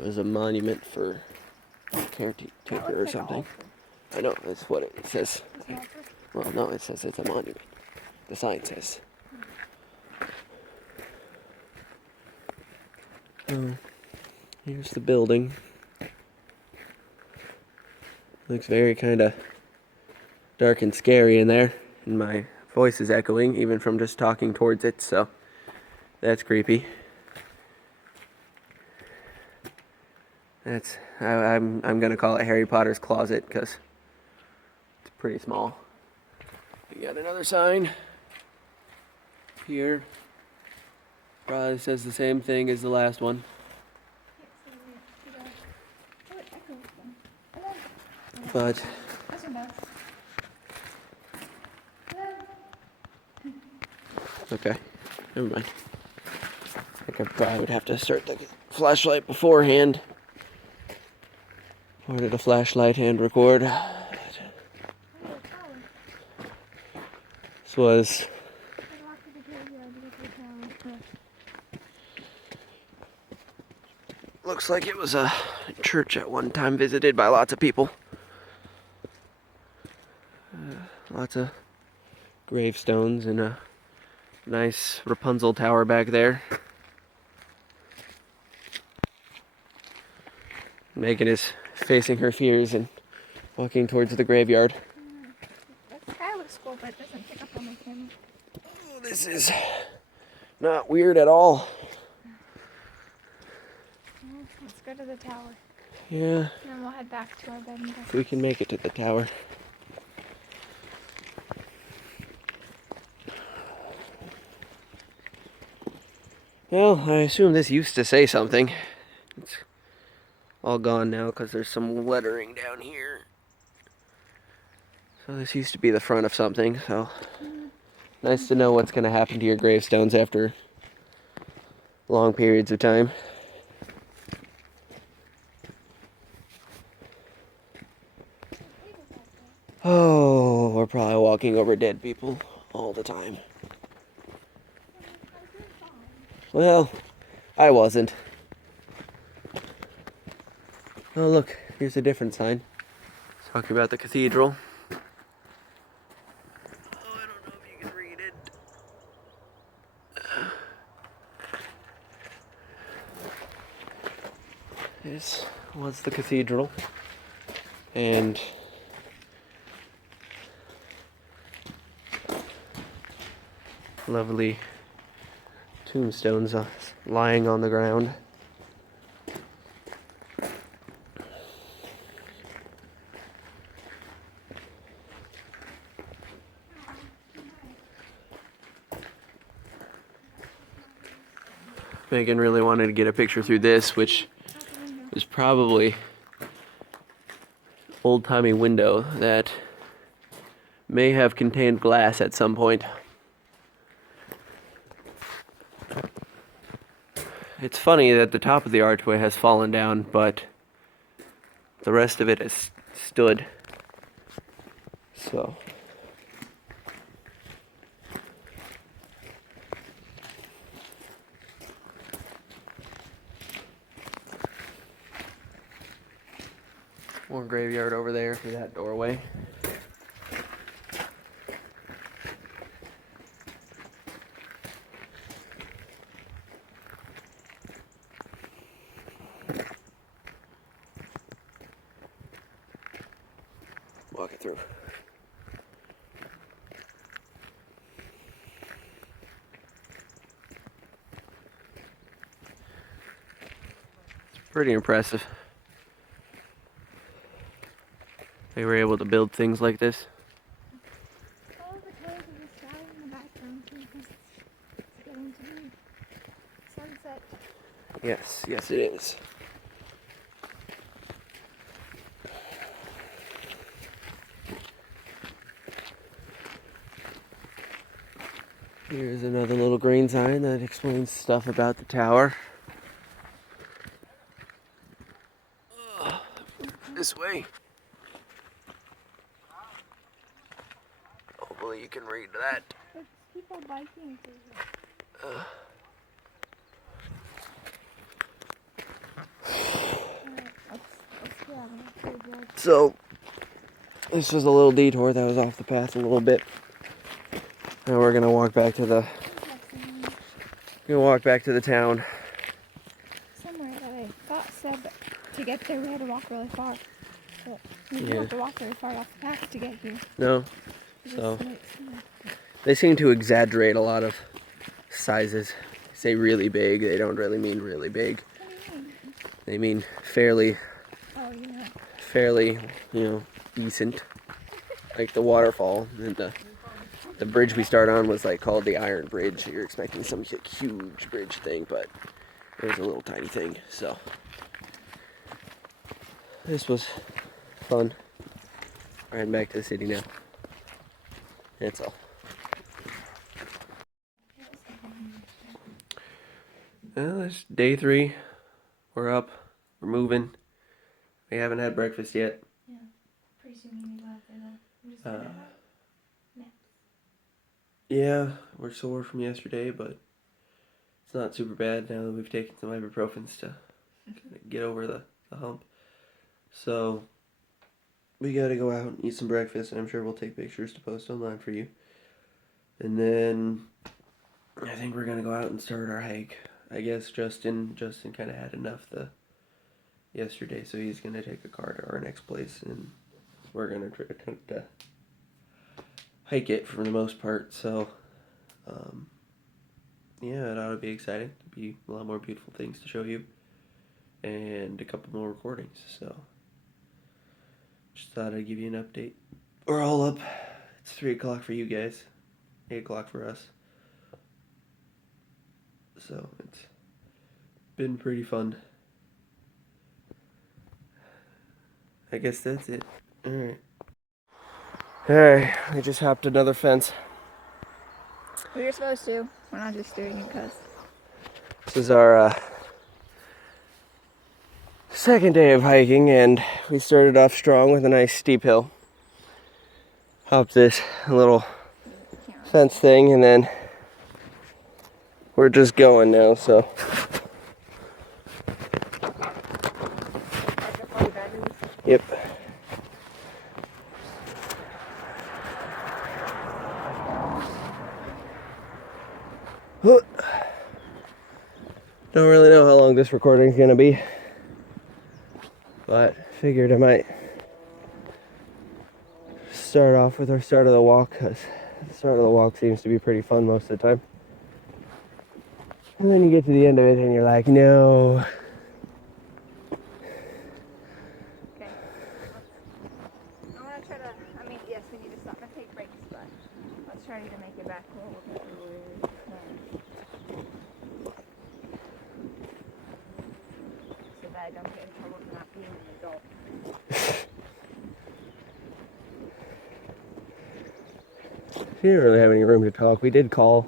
It was a monument for caretaker or something. I know, that's what it says. Well, no, it says it's a monument. The sign says. Here's the building. Looks very kind of dark and scary in there. And my voice is echoing even from just talking towards it, so that's creepy. I'm gonna call it Harry Potter's closet because it's pretty small. We got another sign here. Probably says the same thing as the last one. But okay, never mind. I think I probably would have to start the flashlight beforehand. Ordered a flashlight and record. This was looks like it was a church at one time visited by lots of people. Lots of gravestones and a nice Rapunzel tower back there. Megan is facing her fears and walking towards the graveyard. The sky looks cool, but it doesn't pick up on my camera. Oh, this is not weird at all. Let's go to the tower. Yeah, And then we'll head back to our bed and if we can make it to the tower. Well, I assume this used to say something. It's all gone now because there's some lettering down here. So this used to be the front of something, so nice to know what's going to happen to your gravestones after long periods of time. Oh, we're probably walking over dead people all the time. Well, I wasn't. Oh, look, here's a different sign. Talking about the cathedral. Oh, I don't know if you can read it. This was the cathedral. And lovely tombstones lying on the ground. Megan really wanted to get a picture through this, which is probably old-timey window that may have contained glass at some point. It's funny that the top of the archway has fallen down, but the rest of it has stood. So more graveyard over there through that doorway. Walk it through. It's pretty impressive. They were able to build things like this. All the colors of the sky in the background too, because it's getting to be sunset. Yes, yes it is. Here's another little green sign that explains stuff about the tower. This way. Hopefully you can read that. There's people biking through here. Let's grab it. So, this was a little detour that was off the path a little bit. Now we're gonna walk back to the town. Somewhere that I thought said that to get there we had to walk really far. But we didn't Yeah. have to walk very far off the path to get here. No? Just So, like, they seem to exaggerate a lot of sizes. They say really big, they don't really mean really big. what do you mean? They mean fairly, Oh, you know. fairly, decent. Like the waterfall and the bridge we start on was like called the Iron Bridge. You're expecting some huge bridge thing, but it was a little tiny thing. So this was fun. Riding back to the city now. That's all. Well, it's day 3. We're up. We're moving. We haven't had breakfast yet. Yeah. Pretty soon we need to go out there though. We're just gonna have naps. Yeah, we're sore from yesterday, but it's not super bad now that we've taken some ibuprofens to get over the hump. So we gotta go out and eat some breakfast, and I'm sure we'll take pictures to post online for you. And then I think we're gonna go out and start our hike. I guess Justin kind of had enough yesterday, so he's gonna take a car to our next place, and we're gonna attempt to hike it for the most part. So yeah, it ought to be exciting. There'll be a lot more beautiful things to show you, and a couple more recordings. So just thought I'd give you an update. We're all up. It's 3 o'clock for you guys, 8 o'clock for us. So it's been pretty fun. I guess that's it. Alright. Alright, we just hopped another fence. We were supposed to. We're not just doing it because. This is our second day of hiking, and we started off strong with a nice steep hill. hop this little Can't fence thing, and then we're just going now. So yep. Don't really know how long this recording is gonna be, but figured I might start off with our start of the walk, because the start of the walk seems to be pretty fun most of the time. And then you get to the end of it and you're like, no. Okay. I'm gonna try to, I mean, yes, we need to stop and take breaks, but let's try to make it back a little bit earlier. So that I don't get in trouble for not being an adult. We didn't really have any room to talk. We did call.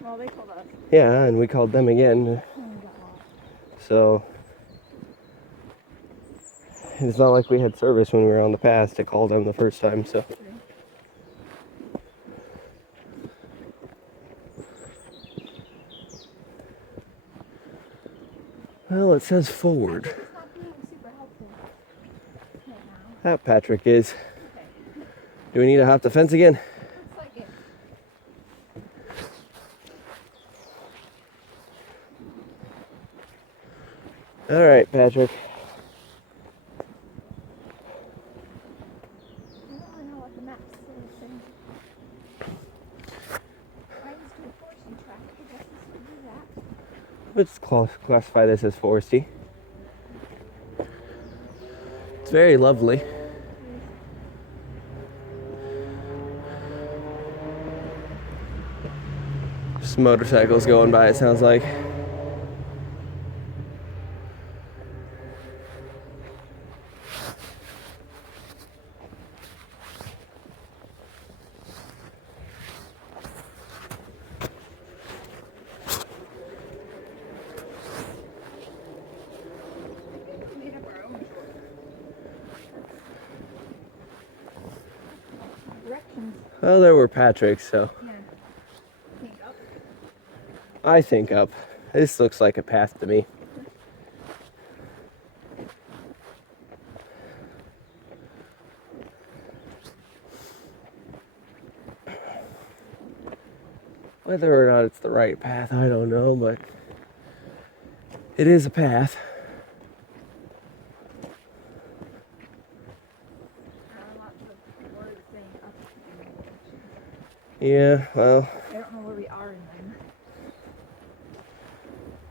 Well, they told us. Yeah, and we called them again. And we got lost. So it's not like we had service when we were on the pass to call them the first time. So well, it says forward. It's not being super helpful right now. That Patrick is. Okay. Do we need to hop the fence again? Looks like it. All right, Patrick. I don't really know what the map's saying. Rides to a forestry track. I guess this would do that. Let's classify this as foresty. It's very lovely. Just motorcycles going by, it sounds like. We made up our own short. Directions. Well, there were Patrick's, so Yeah. Think up. I think up. This looks like a path to me. Whether or not it's the right path, I don't know, but it is a path. Lots of words saying up in directions. Yeah, well, I don't know where we are in them.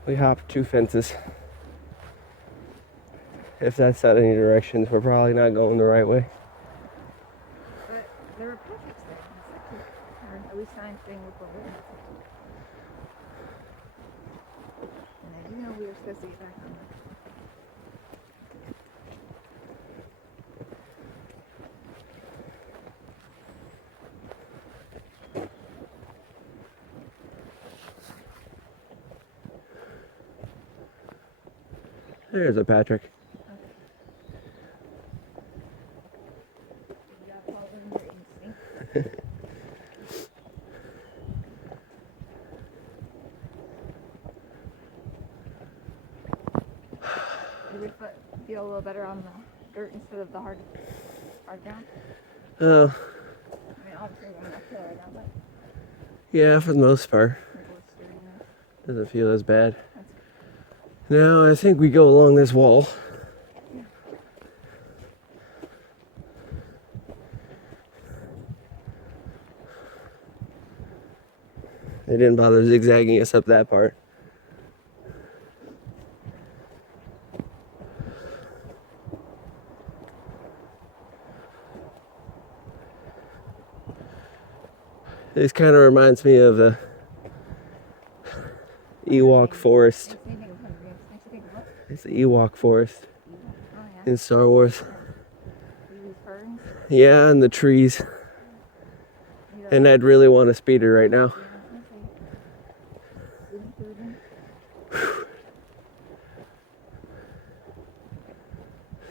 we hopped 2 fences. If that's not any directions, we're probably not going the right way. But there were projects there. Or at least signs saying look over there. And I do know we were supposed to get back on the There's a Patrick. You gotta follow your instinct. Did your foot feel a little better on the dirt instead of the hard ground? Oh, I mean, obviously we're not uphill right now, but yeah, for the most part. like what's doing this. Doesn't feel as bad. That's Now I think we go along this wall. They didn't bother zigzagging us up that part. This kind of reminds me of the Ewok forest. makes me think of hungry. Makes me think of what? It's the Ewok forest Oh yeah. in Star Wars. These ferns. Yeah, and the trees. Yeah. And I'd really want a speeder right now.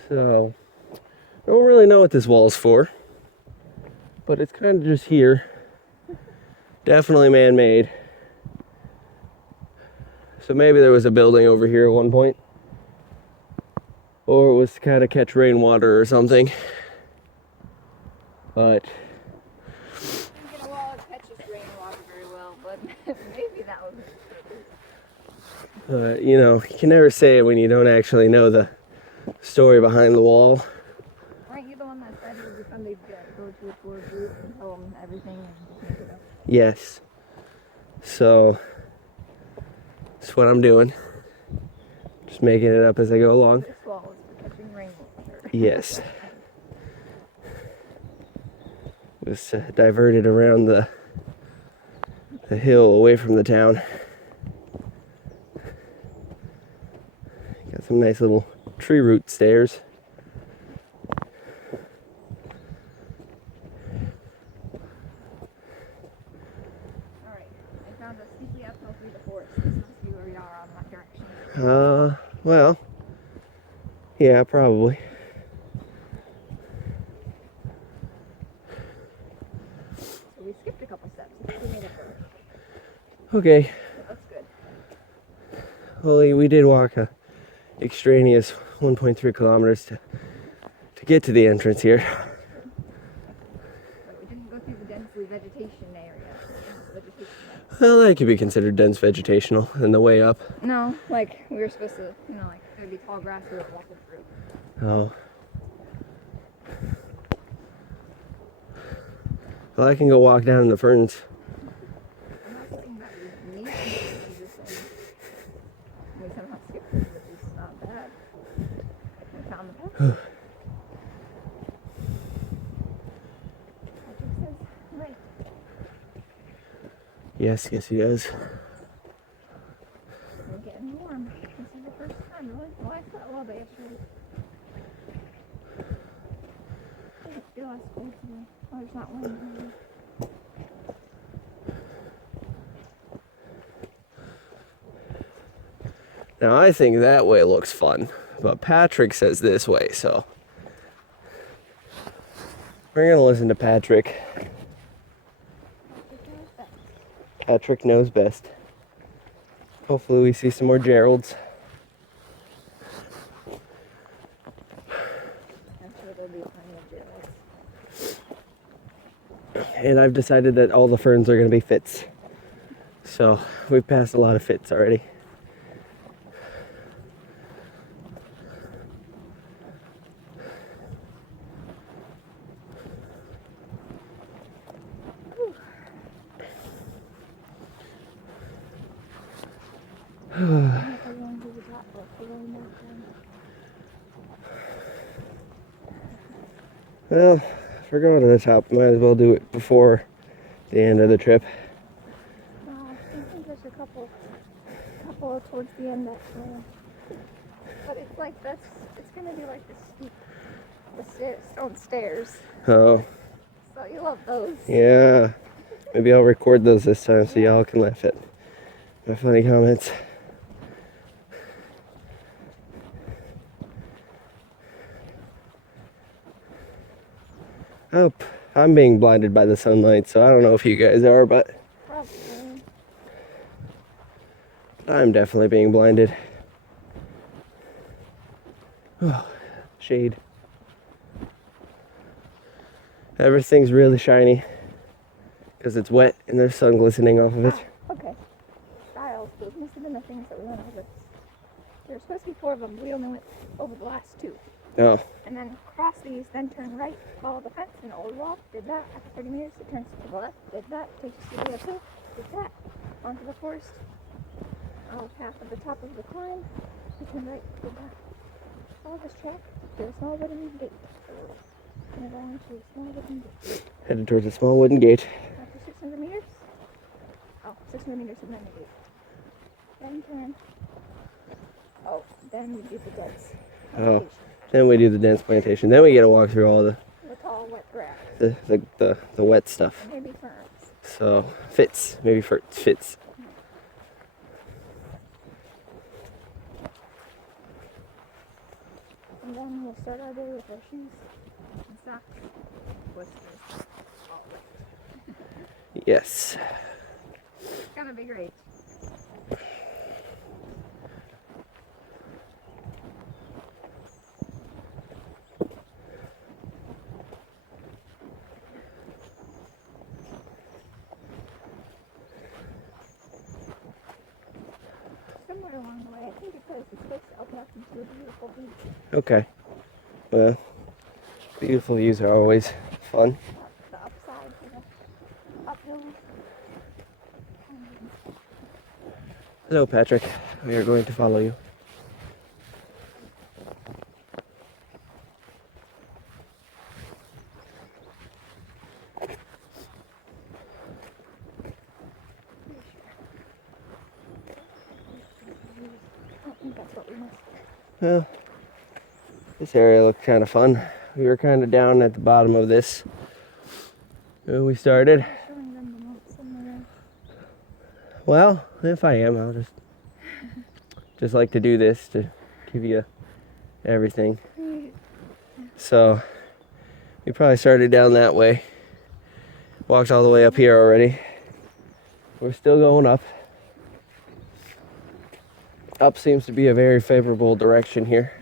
So, I don't really know what this wall is for. but it's kind of just here. Definitely man-made. So maybe there was a building over here at one point. Or it was to kind of catch rainwater or something. But You know, well, it catches rainwater very well, but maybe that was. you know, you can never say it when you don't actually know the story behind the wall. Aren't you the one that said every time they'd go to a tour group and tell them everything and just make it up? Yes. So that's what I'm doing. Just making it up as I go along. This wall is for catching rainwater. Yes. It was diverted around the hill away from the town. Got some nice little tree root stairs. Alright, I found a sneaky uphill through the forest. This must be where we are on that direction. Well, yeah, probably. So we skipped a couple steps. I think we made it first. Okay. But that's good. Well, we did walk a extraneous 1.3 kilometers to get to the entrance here. But we didn't go through the densely vegetation area. Well, that could be considered dense vegetational on the way up. No, like we were supposed to, you know, like there'd be tall grass we were walking through. Oh. Well, I can go walk down in the ferns. I'm not saying that we need to, I'm just saying we somehow skipped it, which is not bad. We found the path. Patrick says, right. Yes, he does. We're getting warm. This is the first time, really. Well, I slept a little bit yesterday. I didn't feel as cold today. Oh, there's not wind. Now, I think that way looks fun, but Patrick says this way, so we're gonna listen to Patrick. Patrick knows best. Hopefully we see some more Geralds. I'm sure there'll be plenty of Geralds. And I've decided that all the ferns are gonna be fits. So we've passed a lot of fits already. Well, if we're going to the top, might as well do it before the end of the trip. I think there's a couple towards the end actually. But it's like it's gonna be like the stone stairs. Oh, So you love those. yeah. Maybe I'll record those this time so y'all can laugh at my funny comments. Oh, I'm being blinded by the sunlight, so I don't know if you guys are, but Probably. I'm definitely being blinded. Oh, shade. Everything's really shiny because it's wet and there's sun glistening off of it. Okay. Styles. Those must have been the things that we went over. There were supposed to be 4 of them. We only went over the last 2. Oh, And then cross these, then turn right, follow the fence, and old walk. Did that. After 30 meters, it turns to the left. Did that. Takes you to the other. Did that. Onto the forest. Path at the top of the climb. We turn right. Did that. Follow this track. To a small wooden gate. And along to a small wooden gate. headed towards a small wooden gate. After 600 meters. Oh, 600 meters and then the gate. Then turn. Oh, then we do the dance. Oh, then we do the dense plantation. Then we get to walk through all the tall wet grass. the wet stuff. Maybe ferns. So fits, maybe fits. And then we'll start our day with our shoes and socks, blisters, all Yes. It's gonna be great. Somewhere along the way, I think it says it's supposed to open up into a beautiful beach. Okay. Well, beautiful views are always fun. The upside to the uphill. Hello, Patrick. We are going to follow you. I don't think that's what we missed. Well, this area looked kind of fun. We were kind of down at the bottom of this when we started. Showing them the most somewhere. Well, if I am, I'll just like to do this to give you everything. So we probably started down that way. Walked all the way up here already. We're still going up. Up seems to be a very favorable direction here.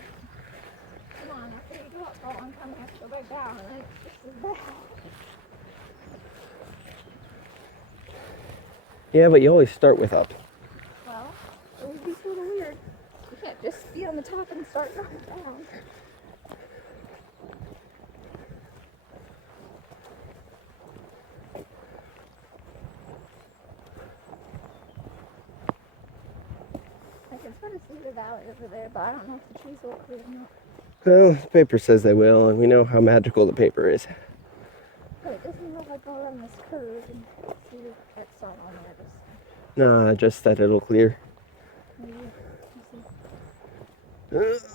Come on, after you go up, go on, come have to go back down, and then it's just as bad. Yeah, but you always start with up. Well, it would be sort of weird. You can't just be on the top and start going down. I can sort of see the valley over there, but I don't know if the trees will clear or not. Well, the paper says they will, and we know how magical the paper is. But it doesn't look like go around this curve and see that sun on there. Just Nah, just that it'll clear. maybe. We'll see.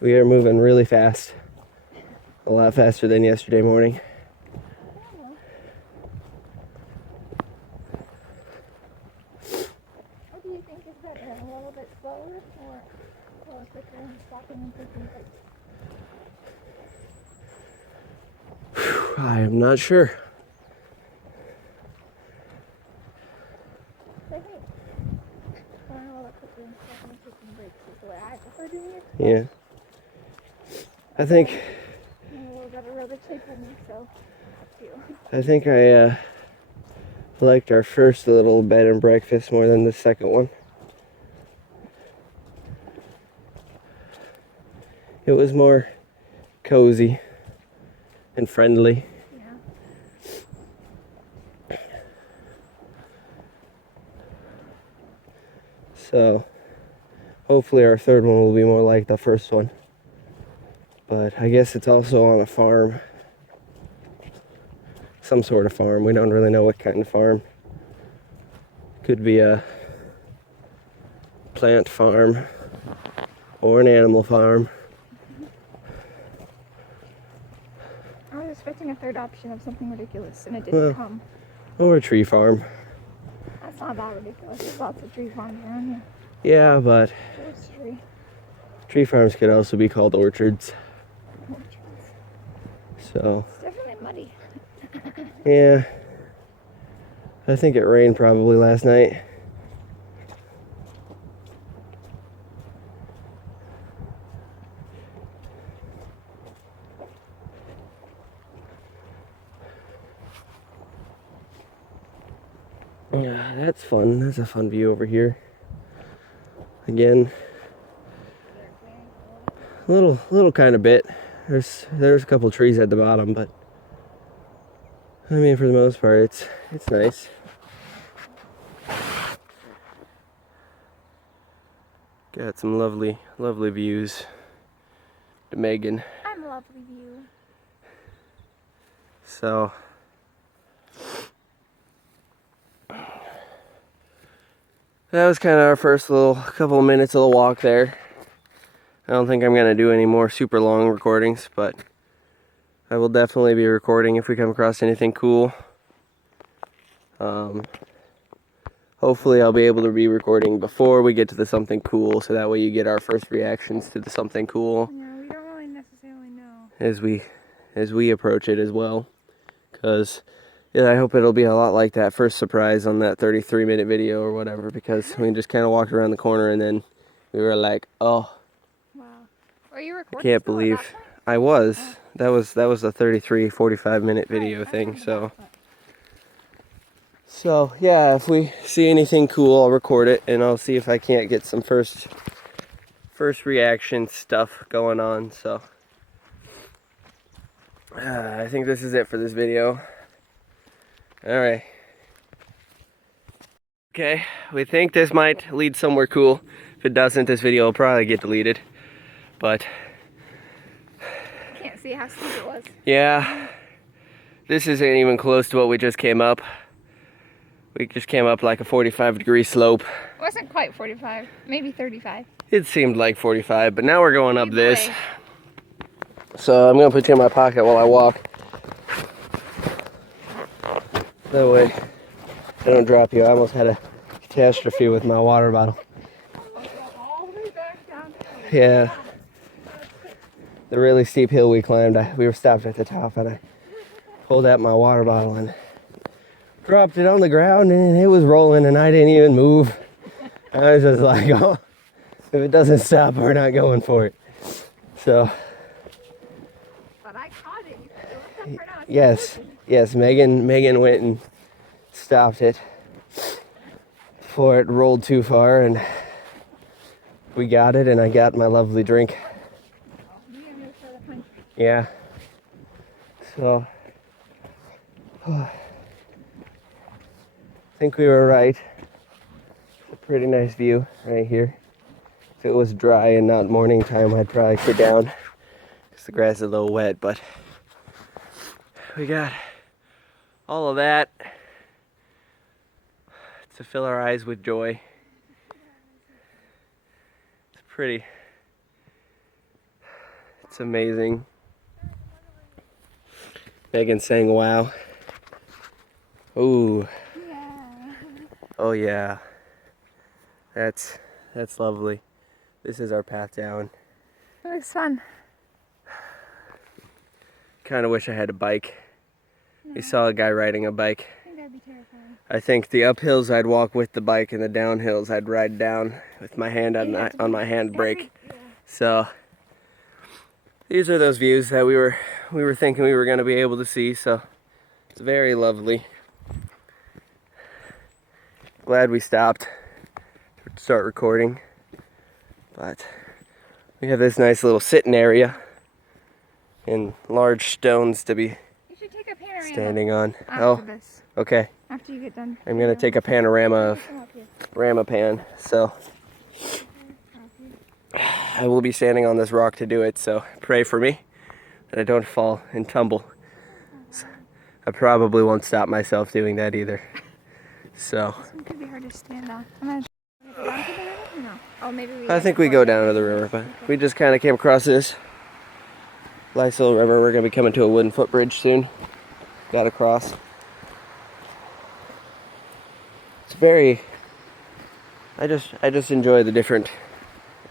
We are moving really fast. A lot faster than yesterday morning. What do you think is better? A little bit slower or a little quicker and stopping and taking breaks? I am not sure. I think going a little quicker and stopping and taking breaks is the way I prefer doing it. Yeah. I think I'm a little better road shape than me, so I liked our first little bed and breakfast more than the second one. It was more cozy and friendly. yeah. So hopefully our third one will be more like the first one. But I guess it's also on a farm. Some sort of farm. We don't really know what kind of farm. Could be a plant farm or an animal farm. I was expecting a third option of something ridiculous, and it didn't come. Or a tree farm. That's not that ridiculous. There's lots of tree farms around here. Yeah, but Forestry. tree farms could also be called orchards. Orchards. So, It's definitely muddy. yeah. I think it rained probably last night. Yeah, that's fun. That's a fun view over here. Again, little kind of bit. There's a couple trees at the bottom, but I mean, for the most part, it's nice. Got some lovely views to Megan. I'm a lovely view. So that was kind of our first little couple of minutes of the walk there. I don't think I'm gonna do any more super long recordings, but I will definitely be recording if we come across anything cool. hopefully I'll be able to be recording before we get to the something cool, so that way you get our first reactions to the something cool. Yeah, we don't really necessarily know. As we approach it as well, because yeah, I hope it'll be a lot like that first surprise on that 33-minute video or whatever, because we just kind of walked around the corner and then we were like, oh, Wow. Were you recording? can't still at believe that point? I was. That was a 45-minute video Right, I thing. remember that, So yeah, if we see anything cool, I'll record it, and I'll see if I can't get some first reaction stuff going on. So I think this is it for this video. All right. Okay, we think this might lead somewhere cool. If it doesn't, this video will probably get deleted. But I can't see how steep it was. yeah, this isn't even close to what we just came up. We just came up like a 45-degree slope. It wasn't quite 45, maybe 35. It seemed like 45, but now we're going up Either this. way. So I'm gonna put you in my pocket while I walk. That way I don't drop you. I almost had a catastrophe with my water bottle. All the way back down. Yeah. The really steep hill we climbed, we were stopped at the top, and I pulled out my water bottle and dropped it on the ground, and it was rolling, and I didn't even move. I was just like, oh, if it doesn't stop, we're not going for it. So, But I caught it. It was up for now. yes, Megan went and stopped it before it rolled too far, and we got it, and I got my lovely drink. Yeah. So, I think we were right. It's a pretty nice view right here. If it was dry and not morning time, I'd probably sit down because the grass is a little wet, but we got all of that to fill our eyes with joy. It's pretty. It's amazing. Megan saying wow. Ooh. Yeah. Oh yeah. That's lovely. This is our path down. It looks fun. Kind of wish I had a bike. We saw a guy riding a bike. I think that'd be terrifying. I think the uphills I'd walk with the bike, and the downhills I'd ride down with my hand on my handbrake. Yeah. So these are those views that we were thinking we were going to be able to see. So it's very lovely. Glad we stopped to start recording. But we have this nice little sitting area and large stones to be You should take a panorama standing on. after this. Okay. After you get done. I'm gonna take a panorama of Come up here. Ramapan. So I will be standing on this rock to do it. So pray for me that I don't fall and tumble. So I probably won't stop myself doing that either. So This one could be hard to stand on. I'm gonna go down to the river? No. Oh, maybe we. I think we go down to the river, but we just kind of came across this nice little river. We're gonna be coming to a wooden footbridge soon. Got across. It's very. I just enjoy the different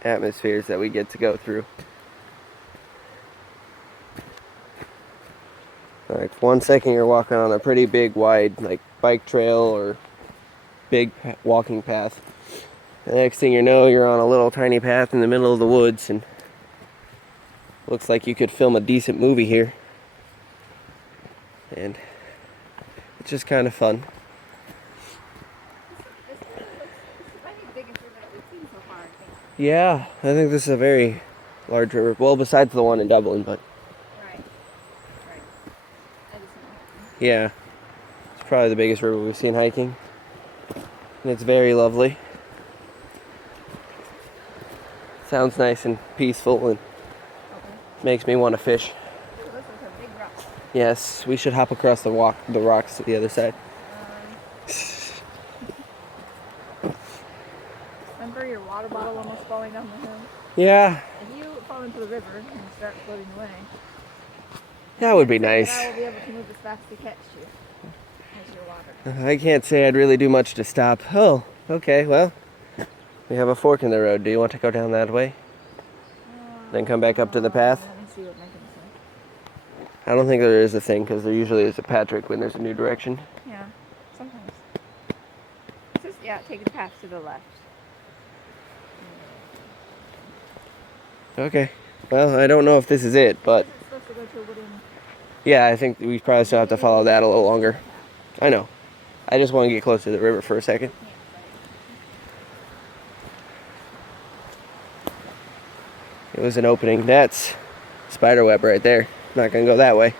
atmospheres that we get to go through. Like 1 second you're walking on a pretty big, wide, like bike trail or big walking path. The next thing you know, you're on a little tiny path in the middle of the woods, and looks like you could film a decent movie here. And it's just kind of fun. Yeah, I think this is a very large river. Well, besides the one in Dublin, but Right. yeah, it's probably the biggest river we've seen hiking. And it's very lovely. Sounds nice and peaceful, and makes me want to fish. Yes, we should hop across the rocks to the other side. Remember your water bottle almost falling down the hill? Yeah, If you fall into the river and start floating away, that would be nice. I will be able to move as fast to catch you as water. I can't say I'd really do much to stop. Oh, okay, well, we have a fork in the road. Do you want to go down that way? Then come back up to the path? Let me see what Megan said. I don't think there is a thing, because there usually is a Patrick when there's a new direction. Yeah, sometimes. Just, yeah, take the path to the left. Okay. Well, I don't know if this is it, but It's supposed to go to a wooden... yeah, I think we probably still have to follow that a little longer. I know. I just want to get close to the river for a second. It was an opening. That's spider web right there. Not gonna go that way.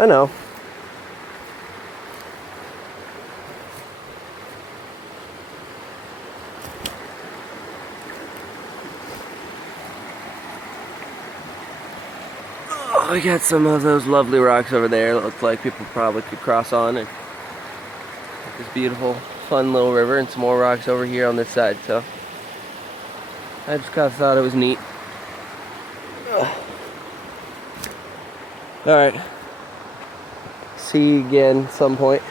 I know. Oh, we got some of those lovely rocks over there. Look like people probably could cross on, and this beautiful, fun little river, and some more rocks over here on this side. So I just kind of thought it was neat. Ugh. All right. See you again some point.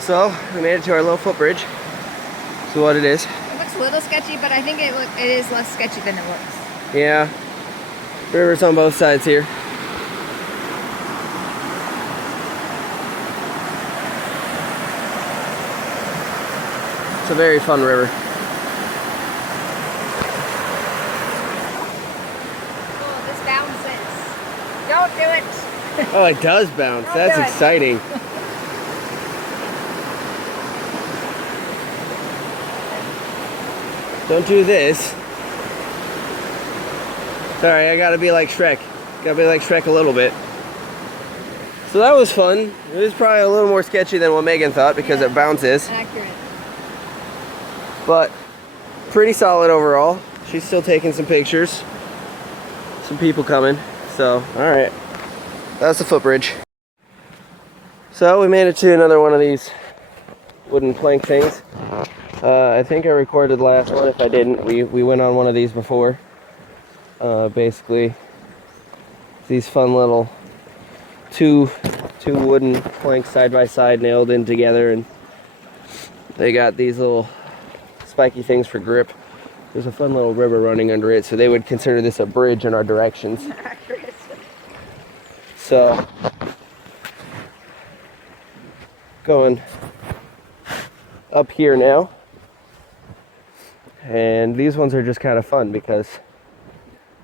So we made it to our little footbridge. So what it is? It looks a little sketchy, but I think it is less sketchy than it looks. Yeah. Rivers on both sides here. It's a very fun river. Oh, this bounces. Don't do it. Oh, it does bounce. Don't That's do it. exciting. Don't do this. Sorry, I gotta be like Shrek. Gotta be like Shrek a little bit. So that was fun. It was probably a little more sketchy than what Megan thought because it bounces. Accurate. But pretty solid overall. She's still taking some pictures. Some people coming. So, alright. That's the footbridge. So we made it to another one of these wooden plank things. I think I recorded the last one. If I didn't, we went on one of these before. Basically, these fun little two wooden planks side by side nailed in together, and they got these little spiky things for grip. There's a fun little river running under it, so they would consider this a bridge in our directions. Accurate. So, going up here now, and these ones are just kind of fun because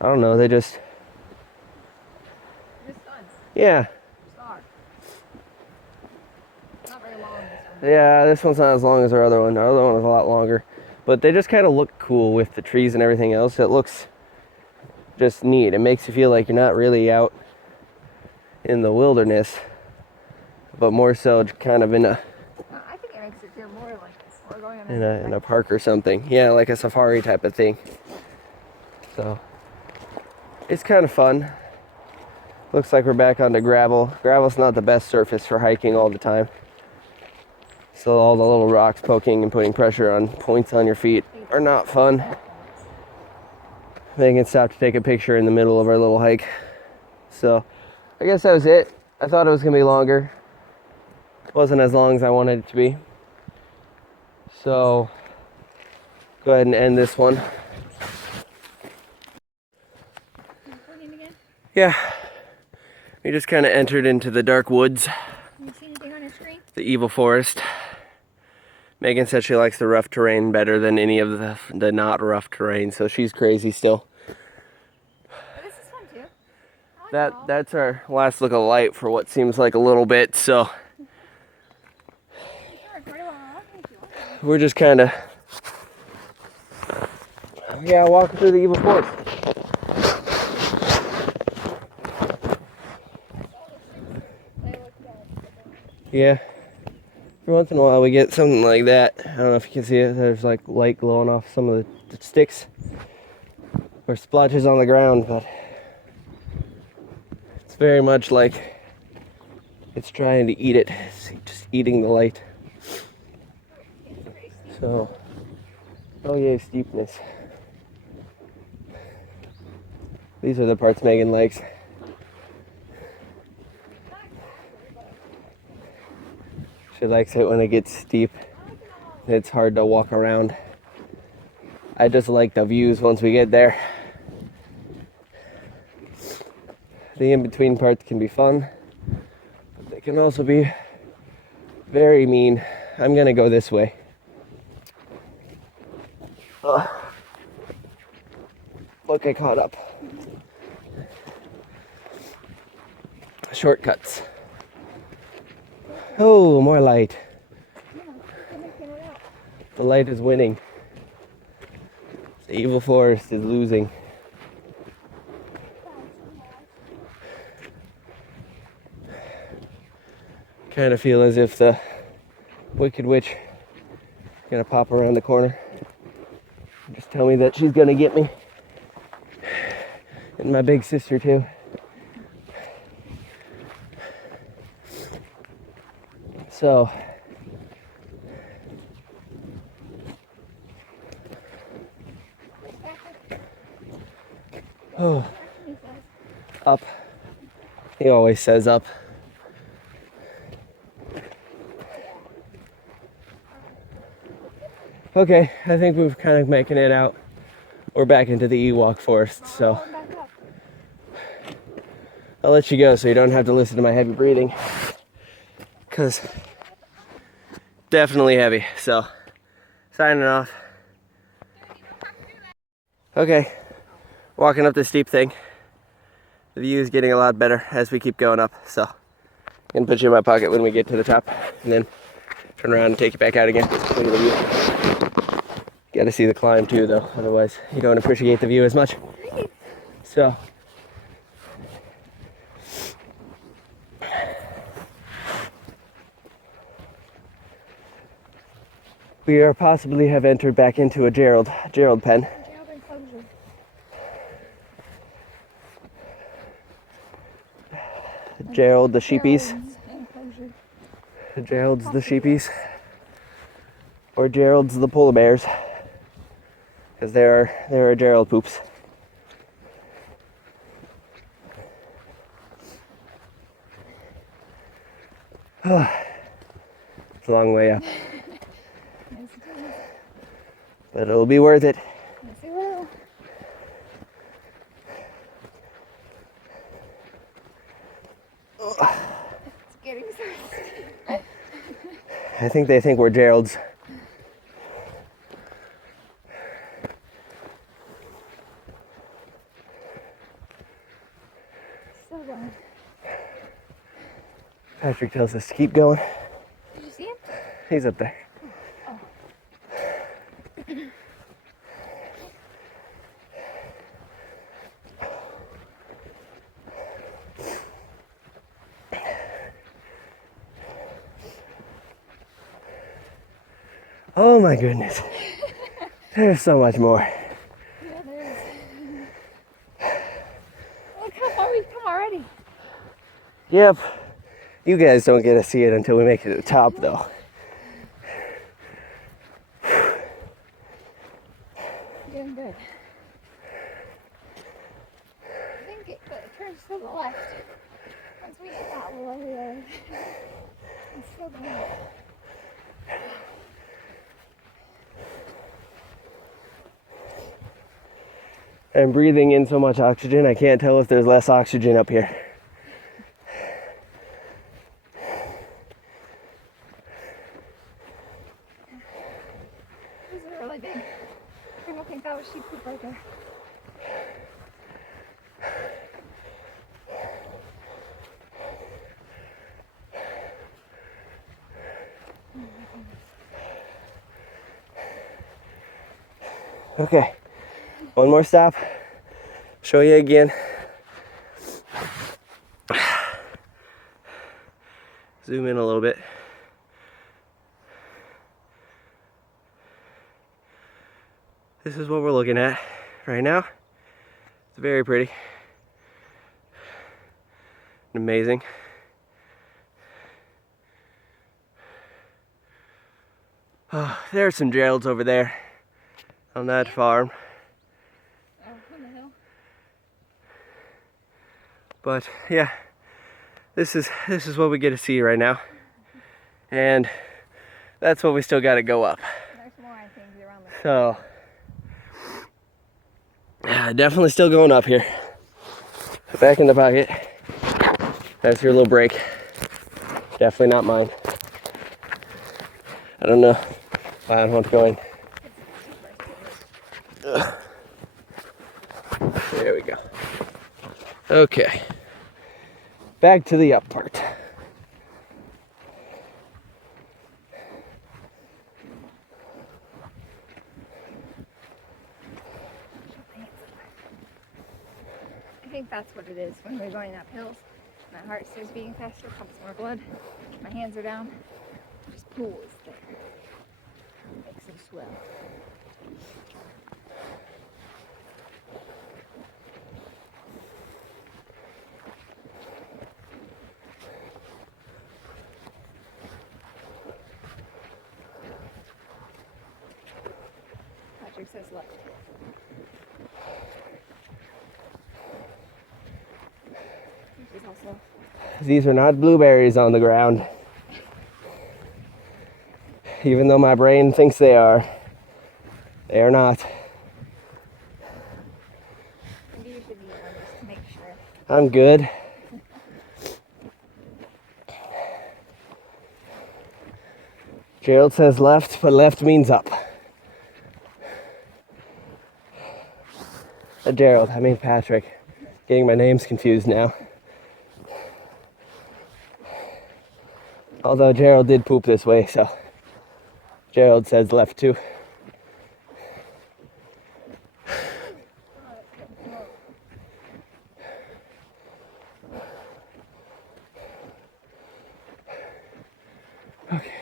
I don't know, they just, This done. yeah. Star. Not very long, this one. Yeah, this one's not as long as our other one. Our other one was a lot longer. But they just kind of look cool with the trees and everything else. It looks just neat. It makes you feel like you're not really out in the wilderness, but more so kind of in a I think it makes it feel more like we're going on in a park or something. Yeah, like a safari type of thing. So it's kind of fun. Looks like we're back onto gravel. Gravel's not the best surface for hiking all the time. So all the little rocks poking and putting pressure on points on your feet are not fun. Megan stopped to take a picture in the middle of our little hike. So I guess that was it. I thought it was gonna be longer. It wasn't as long as I wanted it to be. So go ahead and end this one. Recording again? Yeah. We just kind of entered into the dark woods, You see anything on your screen? the evil forest. Megan said she likes the rough terrain better than any of the not rough terrain, so she's crazy still. But this is fun too. I like it all. That's our last look of light for what seems like a little bit, so You can record it while we're walking if you want. we're just kind of, yeah, walking through the evil forest. They look good. Yeah. Every once in a while we get something like that. I don't know if you can see it. There's like light glowing off some of the sticks. or splotches on the ground, but it's very much like it's trying to eat it. It's just eating the light. So, oh yay, steepness. These are the parts Megan likes. She likes it when it gets steep. It's hard to walk around. I just like the views once we get there. The in-between parts can be fun, but they can also be very mean. I'm gonna go this way. Look, I caught up. Shortcuts. Oh, more light. The light is winning. The evil forest is losing. Kind of feel as if the Wicked Witch is gonna pop around the corner. Just tell me that she's gonna get me. And my big sister too. So oh, up. He always says up. Okay, I think we're kind of making it out. We're back into the Ewok forest, so I'll let you go so you don't have to listen to my heavy breathing. Because definitely heavy, so signing off. Okay, walking up this steep thing. The view is getting a lot better as we keep going up, so I'm gonna put you in my pocket when we get to the top and then turn around and take you back out again. Look at the view. Gotta see the climb too though, otherwise you don't appreciate the view as much. So we are possibly have entered back into a Gerald pen. Gerald enclosure. Gerald the sheepies. Gerald's enclosure. Gerald's the sheepies. Or Gerald's the polar bears. Because there are Gerald poops. It's a long way up. But it'll be worth it. Yes, it will. It's getting so steep. I think they think we're Gerald's. Still going. Patrick tells us to keep going. Did you see him? He's up there. Oh my goodness. There's so much more. Yeah, there is. Look how far we've come already. Yep. You guys don't get to see it until we make it to the top though. Doing good. I think it turns to the left. Once we hit that, we'll over there. It's still going. I'm breathing in so much oxygen, I can't tell if there's less oxygen up here. This is really big. I don't think that was sheep poop right there. Okay, one more stop. Show you again. Zoom in a little bit. This is what we're looking at right now. It's very pretty. And amazing. Oh, there's some Geralds over there on that farm. Oh, on the hill. But yeah, this is what we get to see right now. And that's what we still got to go up. There's more, I think, around the So, yeah, definitely still going up here. Back in the pocket. That's your little break. Definitely not mine. I don't know why I don't want to go in. Ugh. There we go. Okay. Back to the up part. I think that's what it is when we're going up hills. My heart starts beating faster, pumps more blood. My hands are down. Just pools there. Makes them swell. Patrick says left. Which is also These are not blueberries on the ground. Even though my brain thinks they are not. maybe you should eat one just to make sure. I'm good. Gerald says left, but left means up. Gerald, I mean Patrick. Getting my names confused now. Although Gerald did poop this way, so Gerald says left too. Okay.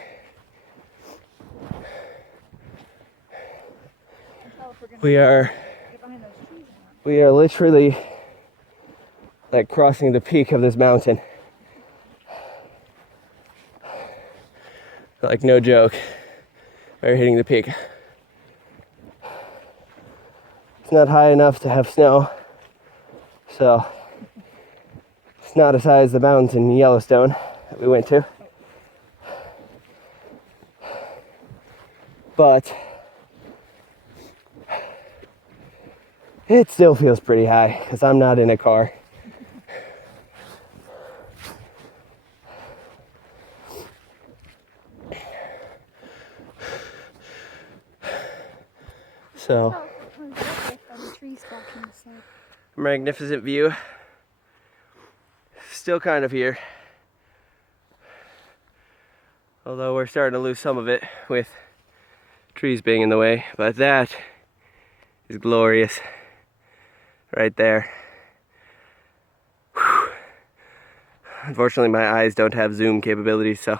We are literally like crossing the peak of this mountain. Like no joke. We're hitting the peak. It's not high enough to have snow, so it's not as high as the mountains in Yellowstone that we went to. But it still feels pretty high because I'm not in a car. So, magnificent view. Still kind of here. Although we're starting to lose some of it with trees being in the way. But that is glorious. Right there. Whew. Unfortunately, my eyes don't have zoom capabilities, so.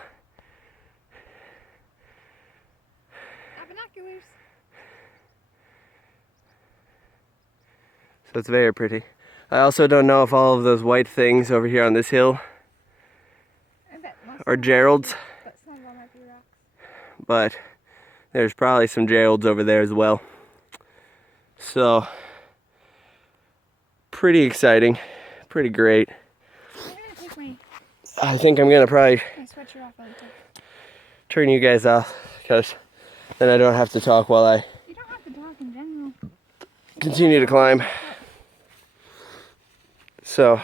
Binoculars. So it's very pretty. I also don't know if all of those white things over here on this hill are Geralds, but there's probably some Geralds over there as well. So, pretty exciting, pretty great. I think I'm gonna probably turn you guys off because then I don't have to talk while I You don't have to talk in general. continue to climb. So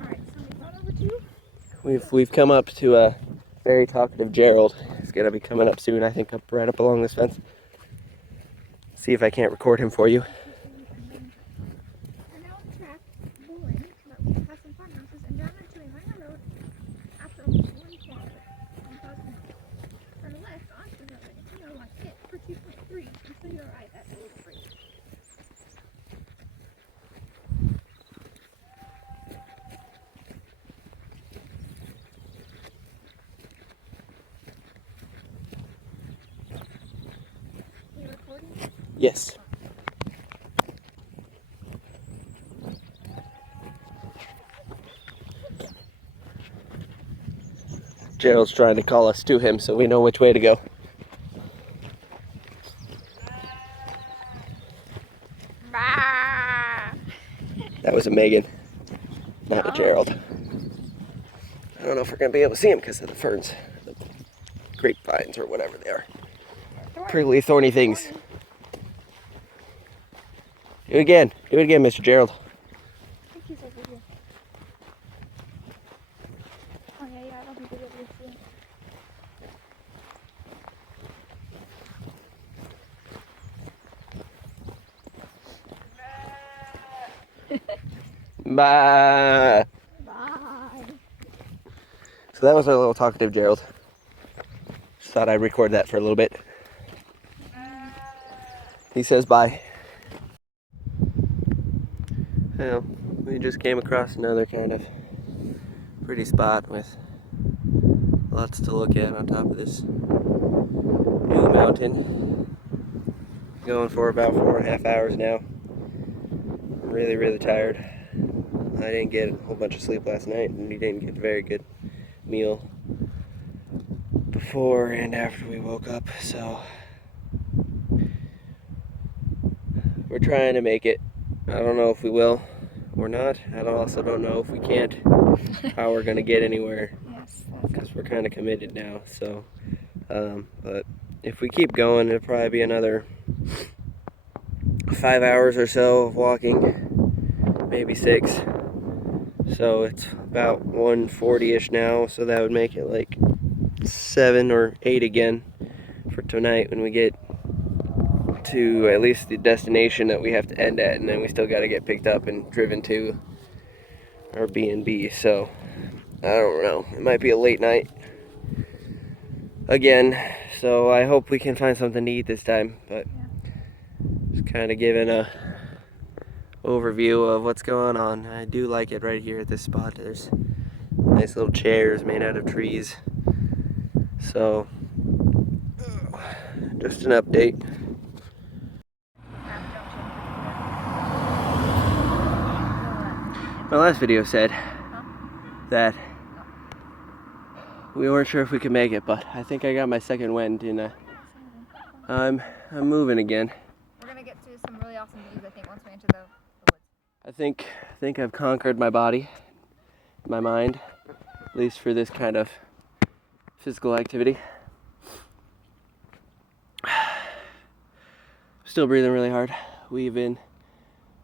Alright, so we got over to we've come up to a very talkative Gerald. He's gonna be coming up soon, I think, right up along this fence. See if I can't record him for you. we're now on the track, bowling, but we have some farmhouses and down into a minor road after almost 1 kilometer. Turn left onto the road until you're on it for 2.3 until you're right at the little bridge. Yes. Gerald's trying to call us to him so we know which way to go. That was a Megan, not a Gerald. I don't know if we're gonna be able to see him because of the ferns, the grapevines or whatever they are. Prickly, thorny things. Do it again, Mr. Gerald. I think he's over here. Oh yeah, I don't think we'll be able to see him. Bye. Bye. So that was our little talkative Gerald. Just thought I'd record that for a little bit. He says bye. Well, we just came across another kind of pretty spot with lots to look at on top of this new mountain. Going for about 4.5 hours now. I'm really, really tired. I didn't get a whole bunch of sleep last night, and we didn't get a very good meal before and after we woke up, so we're trying to make it. I don't know if we will or not. I also don't know if we can't, how we're gonna get anywhere, Yes. because we're kind of committed now. So, but if we keep going, it'll probably be another 5 hours or so of walking, maybe 6. So it's about 1:40-ish now, so that would make it like 7 or 8 again for tonight when we get to at least the destination that we have to end at, and then we still got to get picked up and driven to our B&B. So I don't know, it might be a late night again, so I hope we can find something to eat this time. But just kind of giving a overview of what's going on. I do like it right here at this spot. There's nice little chairs made out of trees. So just an update. My last video said that we weren't sure if we could make it, but I think I got my second wind and I'm moving again. We're gonna get to some really awesome views, I think, once we enter the woods. I think I've conquered my body, my mind, at least for this kind of physical activity. Still breathing really hard. We've been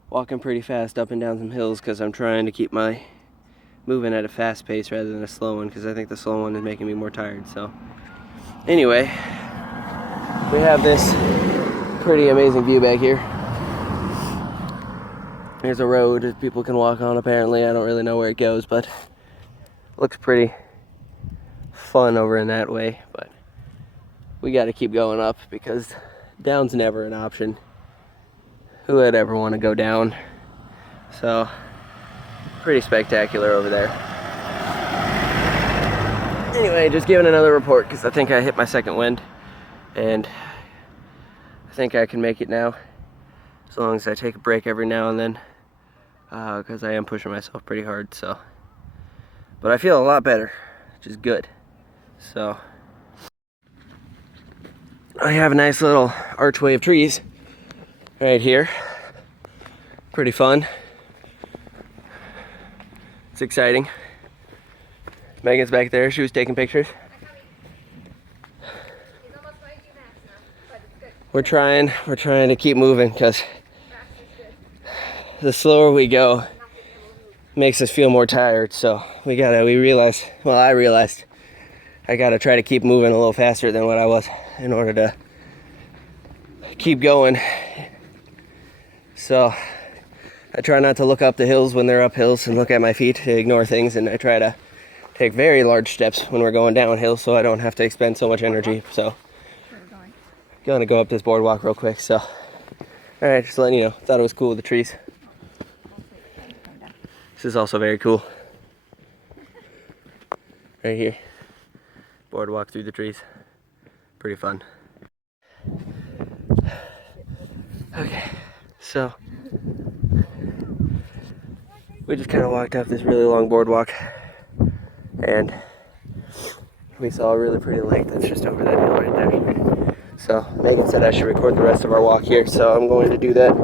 walking pretty fast up and down some hills because I'm trying to keep my moving at a fast pace rather than a slow one, because I think the slow one is making me more tired. So anyway, we have this pretty amazing view back here. There's a road that people can walk on apparently. I don't really know where it goes, but it looks pretty fun over in that way. But we got to keep going up because down's never an option. Who would ever want to go down? So pretty spectacular over there. Anyway, just giving another report because I think I hit my second wind, and I think I can make it now as long as I take a break every now and then, because I am pushing myself pretty hard. So, but I feel a lot better, which is good. So I have a nice little archway of trees right here. Pretty fun. It's exciting. Megan's back there. She was taking pictures. We're trying to keep moving because the slower we go makes us feel more tired. So I realized I gotta try to keep moving a little faster than what I was in order to keep going. So I try not to look up the hills when they're up hills and look at my feet to ignore things, and I try to take very large steps when we're going downhill so I don't have to expend so much energy. So gonna go up this boardwalk real quick. So alright, just letting you know, thought it was cool with the trees. This is also very cool. Right here, boardwalk through the trees, pretty fun. Okay, so we just kind of walked up this really long boardwalk, and we saw a really pretty lake that's just over that hill right there. So Megan said I should record the rest of our walk here, so I'm going to do that.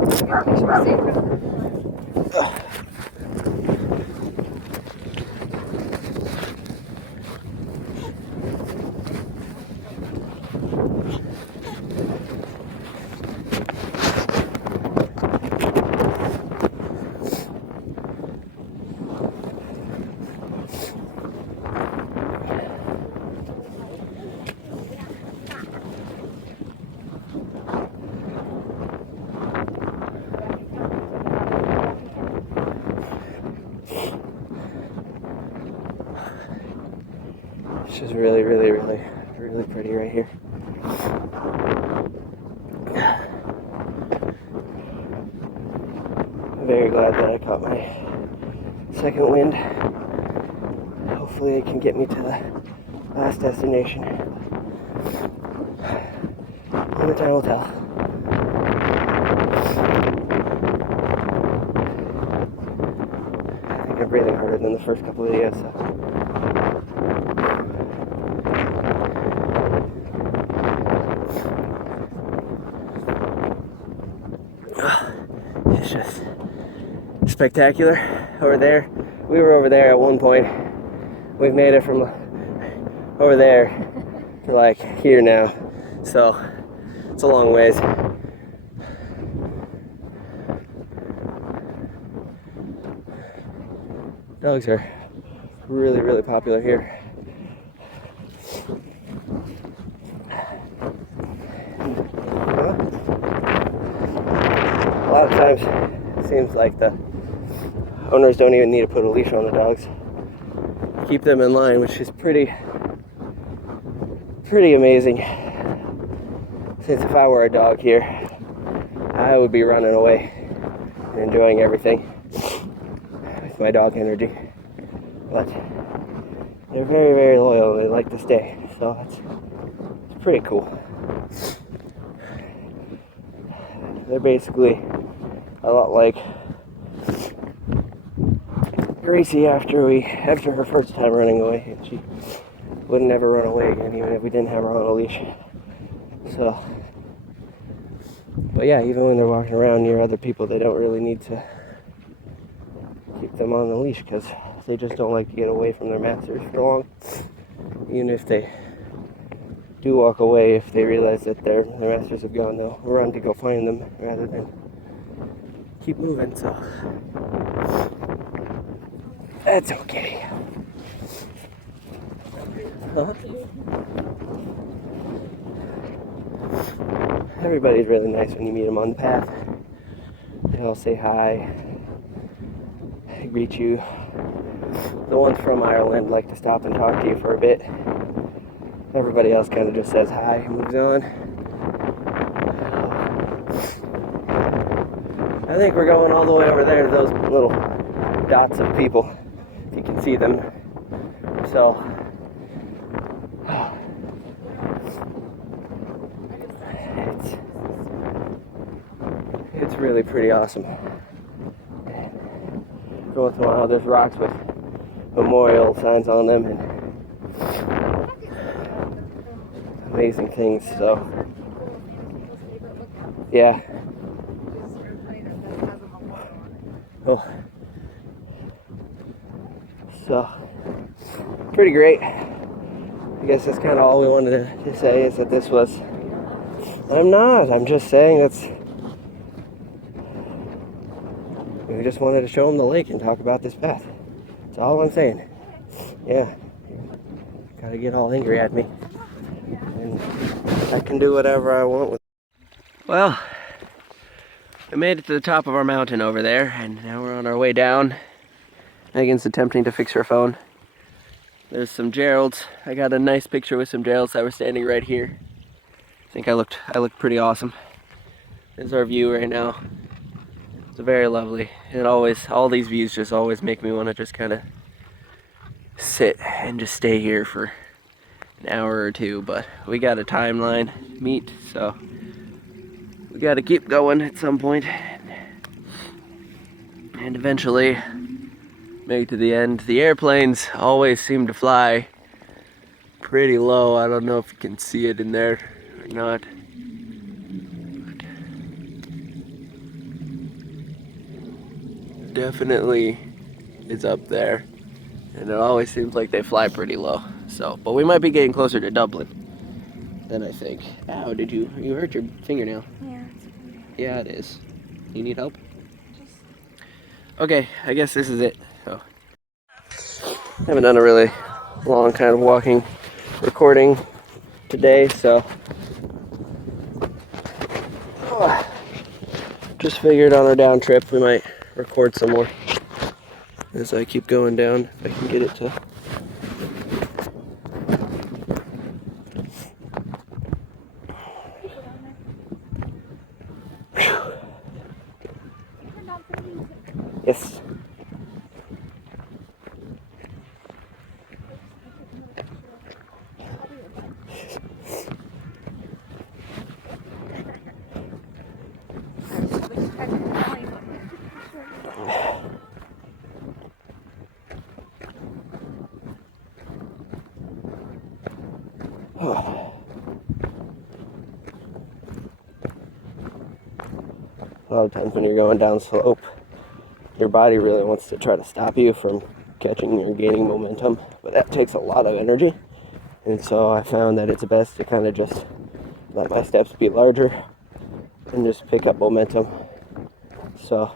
It's just really, really, really, really pretty right here. I'm very glad that I caught my second wind. Hopefully it can get me to the last destination. Only time will tell. I think I'm breathing harder than the first couple of videos, so. It's just spectacular over there. We were over there at one point. We've made it from over there to like here now, so it's a long ways. Dogs are really, really popular here. A lot of times it seems like the owners don't even need to put a leash on the dogs. Keep them in line, which is pretty amazing. Since if I were a dog here, I would be running away and enjoying everything with my dog energy. But they're very, very loyal and they like to stay, so it's pretty cool. They're basically a lot like Gracie after her first time running away, and she would never run away again, even if we didn't have her on a leash. So, but yeah, even when they're walking around near other people, they don't really need to keep them on the leash because they just don't like to get away from their masters for long. Even if they do walk away, if they realize that their masters have gone, they'll run to go find them rather than keep moving. So that's okay. Huh? Everybody's really nice when you meet them on the path. They all say hi, they greet you. The ones from Ireland like to stop and talk to you for a bit. Everybody else kind of just says hi and moves on. I think we're going all the way over there to those little dots of people, if you can see them. So, it's really pretty awesome. Going through all there's rocks with memorial signs on them and amazing things. So, yeah. Oh. So, pretty great. I guess that's kind of all we wanted to say, is that this was... I'm just saying we just wanted to show them the lake and talk about this path. That's all I'm saying. Yeah. Gotta get all angry at me. And I can do whatever I want with it. Well, we made it to the top of our mountain over there, and now we're on our way down. Megan's attempting to fix her phone. There's some Geralds. I got a nice picture with some Geralds that were standing right here. I think I looked pretty awesome. There's our view right now. It's very lovely. And all these views just always make me want to just kind of sit and just stay here for an hour or two. But we got a timeline to meet, so we got to keep going at some point. And eventually make it to the end. The airplanes always seem to fly pretty low. I don't know if you can see it in there or not. Definitely is up there. And it always seems like they fly pretty low. So, but we might be getting closer to Dublin than I think. Ow, you hurt your fingernail? Yeah. Yeah, it is. You need help? Okay, I guess this is it. So, haven't done a really long kind of walking recording today, so just figured on our down trip we might record some more as I keep going down, if I can get it to. Yes. A lot of times when you're going down slope, your body really wants to try to stop you from catching or gaining momentum, but that takes a lot of energy. And so I found that it's best to kind of just let my steps be larger and just pick up momentum. So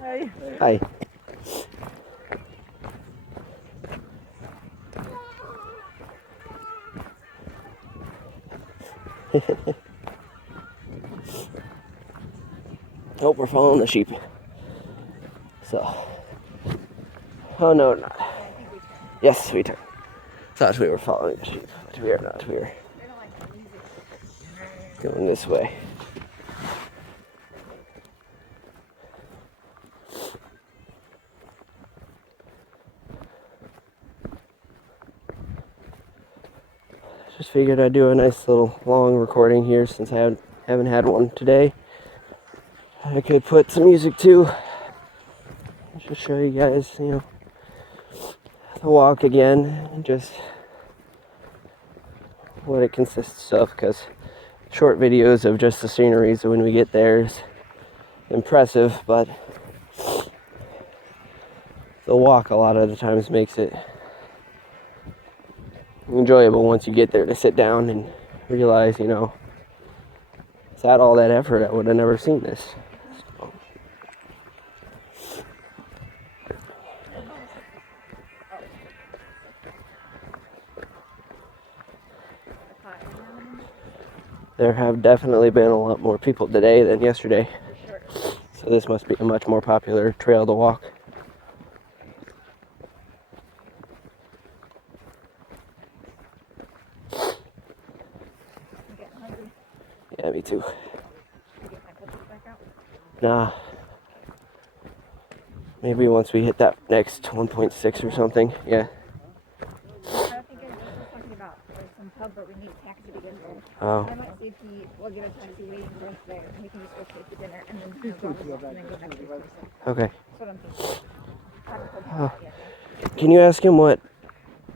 Hi. hi. Oh, we're following the sheep. So, oh no, not. Yes, we turned. Thought we were following the sheep, but we are not. We are going this way. Just figured I'd do a nice little long recording here since I haven't had one today. I could put some music too. Just show you guys, the walk again and just what it consists of, because short videos of just the sceneries when we get there is impressive, but the walk a lot of the times makes it enjoyable once you get there to sit down and realize, without all that effort, I would have never seen this. So. There have definitely been a lot more people today than yesterday, so this must be a much more popular trail to walk. Yeah, me too. Nah. Maybe once we hit that next 1.6 or something, yeah. I think I was talking about some pub, but we need a taxi to get there. Oh. I might see if he will get a taxi waiting for us there, and we can just go straight to dinner and then drop us off and then go back to the place. Okay. That's what I'm thinking. I haven't told him that yet. Can you ask him what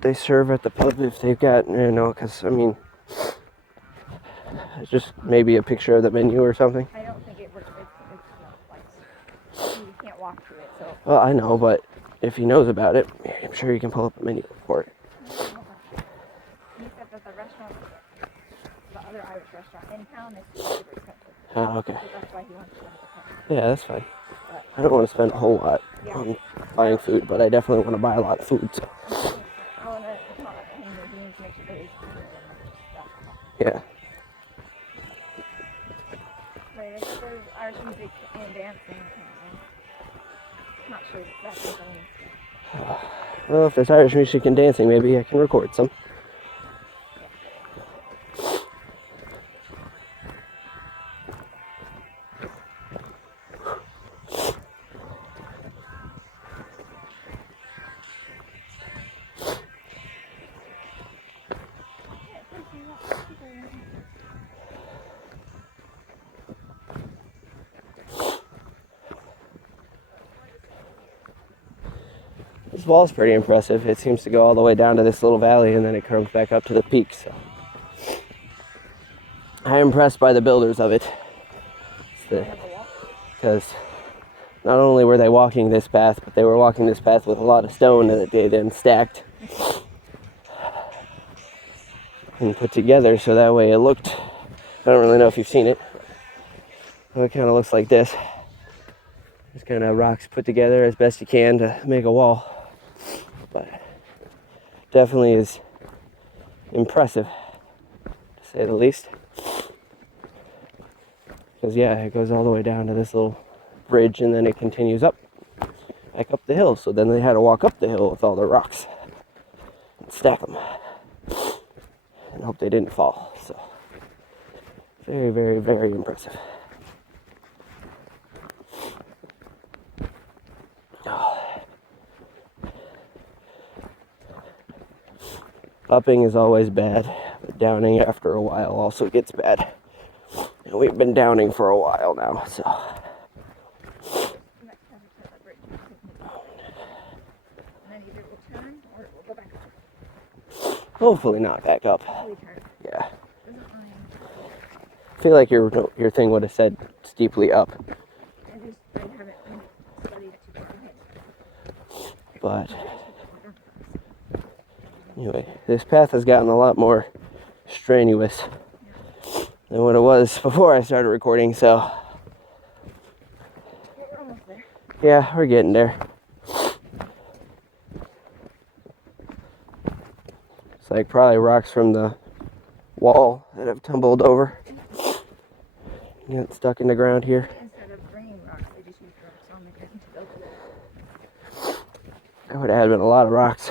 they serve at the pub if they've got, because, just maybe a picture of the menu or something? I don't think it works. It's you can't walk through it, so. Well, I know, but if he knows about it, I'm sure he can pull up a menu for it. He said that the restaurant, the other Irish restaurant in town is super expensive. Oh, okay. So that's why he wants to go to the pub. Yeah, that's fine. I don't want to spend a whole lot on buying food, but I definitely want to buy a lot of food. So. I want to talk to him and he needs to make sure that he's stuff. Yeah. Right, I think there's Irish music and dancing. Not sure exactly what I mean. Well, if there's Irish music and dancing, maybe I can record some. This wall's pretty impressive. It seems to go all the way down to this little valley and then it comes back up to the peak. So I'm impressed by the builders of it. Because not only were they walking this path, but they were walking this path with a lot of stone that they then stacked and put together so that way it looked, I don't really know if you've seen it, but it kind of looks like this. Just kind of rocks put together as best you can to make a wall. But definitely is impressive, to say the least. Because yeah, it goes all the way down to this little bridge and then it continues up, back up the hill. So then they had to walk up the hill with all the rocks and stack them and hope they didn't fall. So very, very, very impressive. Upping is always bad, but downing after a while also gets bad. And we've been downing for a while now, so. Next time we turn that bridge, we'll take it down. And then either we'll turn or we'll go back up. Hopefully not back up. Hopefully turn. Yeah. Doesn't mind. I feel like your thing would have said steeply up, I haven't studied it too far ahead. but anyway, this path has gotten a lot more strenuous than what it was before I started recording, so We're almost there. yeah, we're getting there. It's like probably rocks from the wall that have tumbled over. Get stuck in the ground here. Instead of bringing rocks, they just use rocks on the ground to build it. That would have been a lot of rocks.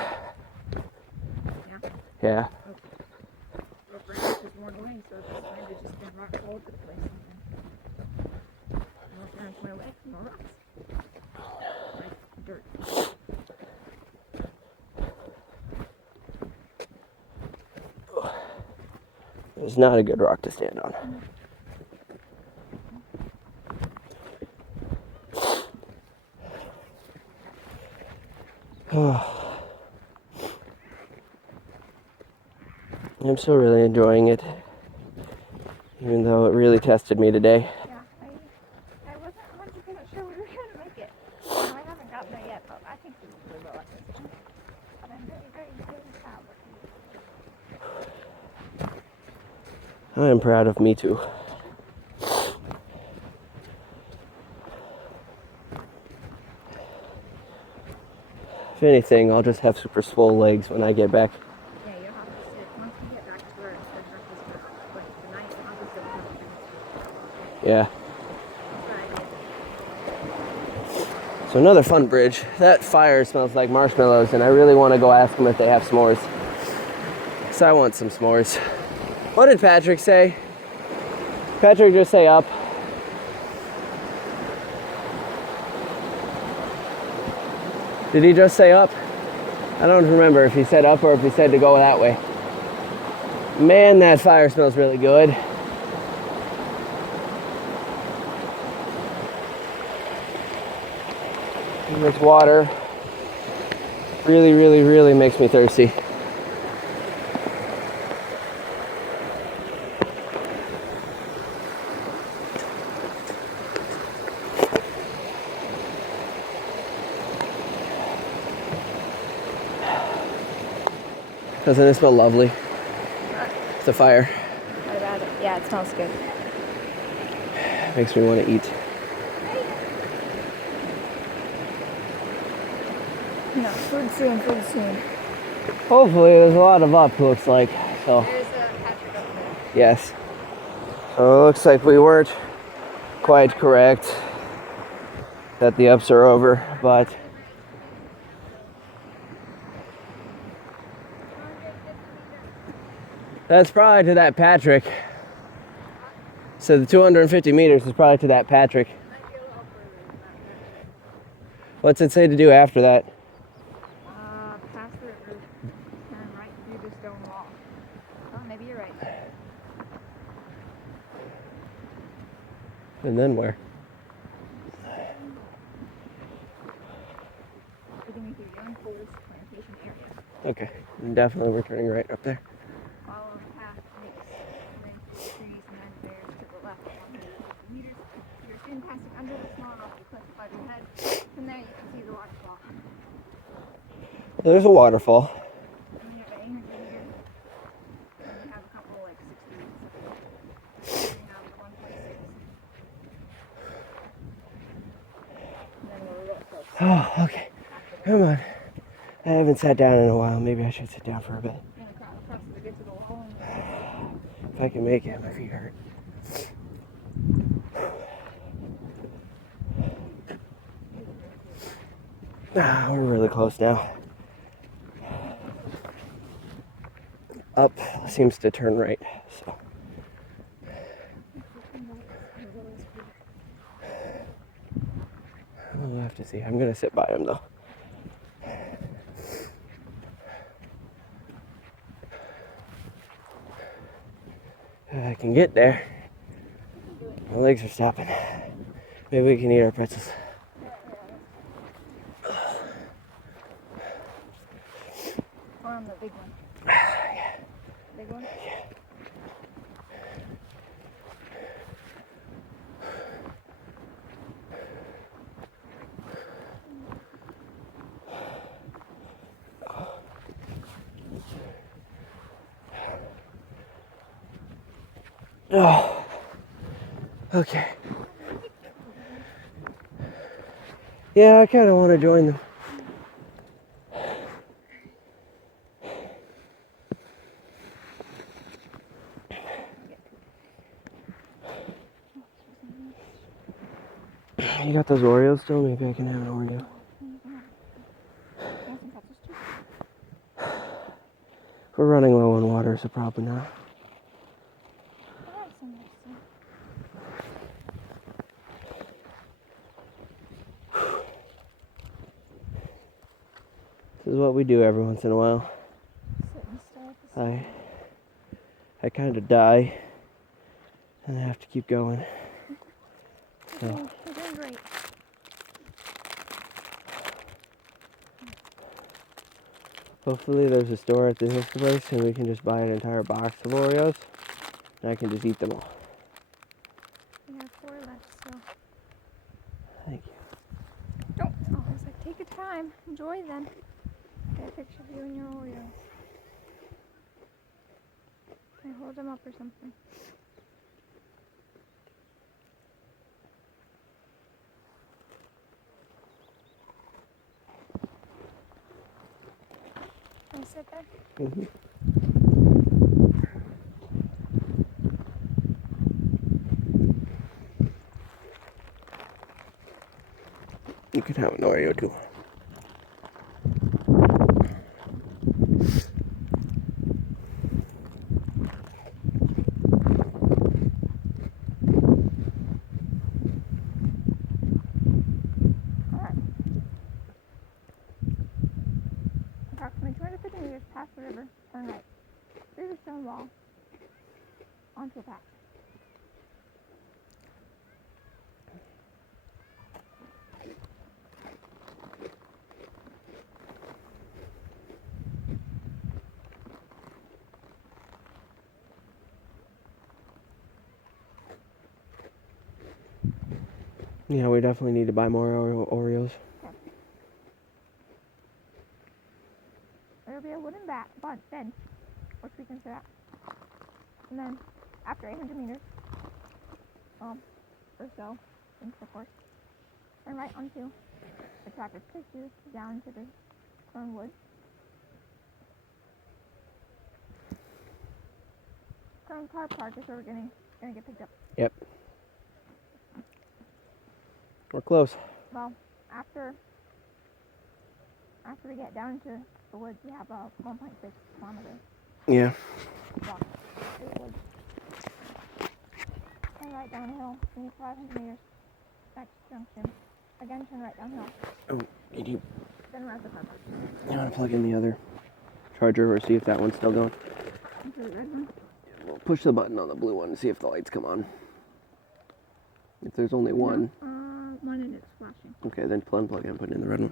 Yeah. Or perhaps there's more away, so it's just kind of just been rocks all over the place. And then more parents went away, more rocks. Like dirt. It's not a good rock to stand on. I'm still really enjoying it, even though it really tested me today. Yeah, I wasn't 100% sure we were going to make it. I haven't gotten there yet, but I think we will at this point. But I'm very, very, very proud. I am proud of me too. If anything, I'll just have super swole legs when I get back. Yeah, you'll have to sit. Once we get back to where it's been breakfast for like the night, I'll just go have things. Yeah. That's So another fun bridge. That fire smells like marshmallows, and I really want to go ask them if they have s'mores. So I want some s'mores. What did Patrick say? Patrick just say up. Did he just say up? I don't remember if he said up or if he said to go that way. Man, that fire smells really good. And this water really, really, really makes me thirsty. Doesn't it smell lovely? The fire What about it? Yeah, it smells good. makes me want to eat. No, food soon, food soon. Hopefully, there's a lot of up, looks like. So, There's a Patrick up there. yes. So it looks like we weren't quite correct that the ups are over, but that's probably to that Patrick. So the 250 meters is probably to that Patrick. What's it say to do after that? Pass the river, turn right through the stone wall. Oh, maybe you're right. And then where? We're gonna keep going. on Cole's plantation area. Okay. Definitely we're turning right up there. Follow the path, makes and then trees, and then there's to the left 150 meters. You're soon passing under the small rocky cliff above your head. From there, you can see the waterfall. There's a waterfall. And then you have an energy here. And you have a couple like 60s. Starting out at 1.6. And then we're real close. Oh, okay. Come on. I haven't sat down in a while. Maybe I should sit down for a bit. And across to get to the wall. And If I can make it, my feet hurt. Ah, we're really close now. Up seems to turn right, so. We'll have to see. I'm gonna sit by him though. If I can get there. My legs are stopping. Maybe we can eat our pretzels. or on the big one. Big one? Oh. Okay. Yeah, I kind of want to join them. You got those Oreos still? Maybe I can have an Oreo. We're running low on water, so probably not. This is what we do every once in a while. I kind of die, and I have to keep going. So. You're doing great. Hopefully there's a store at this place and we can just buy an entire box of Oreos and I can just eat them all. We have 4 left still. Thank you. Don't. Oh, I was like, take your time. Enjoy them. Get a picture of you and your Oreos. Can I hold them up or something? Can I sit there? Mm-hmm. You can have an Oreo too. Alright. Approximately 250 meters past the river, turn right. Through the stone wall. Onto a path. Yeah, we definitely need to buy more Oreos. There will be a wooden bench, which we can sit at. And then, after 800 meters, or so, of course, turn right onto the track which takes you down to the Crone Woods. Crone Car Park is where we're gonna get picked up. Yep. We're close. Well, after we get down to the woods, we have a 1.6 kilometer Yeah. walk through the woods. Turn right downhill, 500 meters, next junction. Again, turn right downhill. Oh, did you Then we're at the car park. want to plug in the other charger or see if that one's still going? Into the red one. We'll push the button on the blue one and see if the lights come on. If there's only one. One and it's flashing. Okay, then plug in, put in the red one.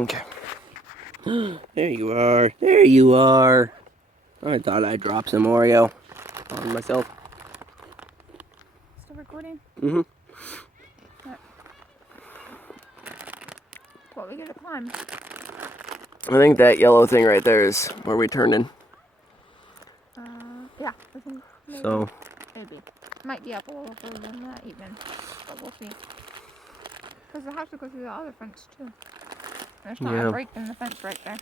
Okay. There you are. There you are. I thought I'd drop some Oreo on myself. Still recording? Mm-hmm. What we gotta climb? I think that yellow thing right there is where we turned in. Yeah. I think maybe. So, Maybe. Might be up a little further than that even. But we'll see. Because we'll have to go through the other fence too. There's not Yeah. a break in the fence right there.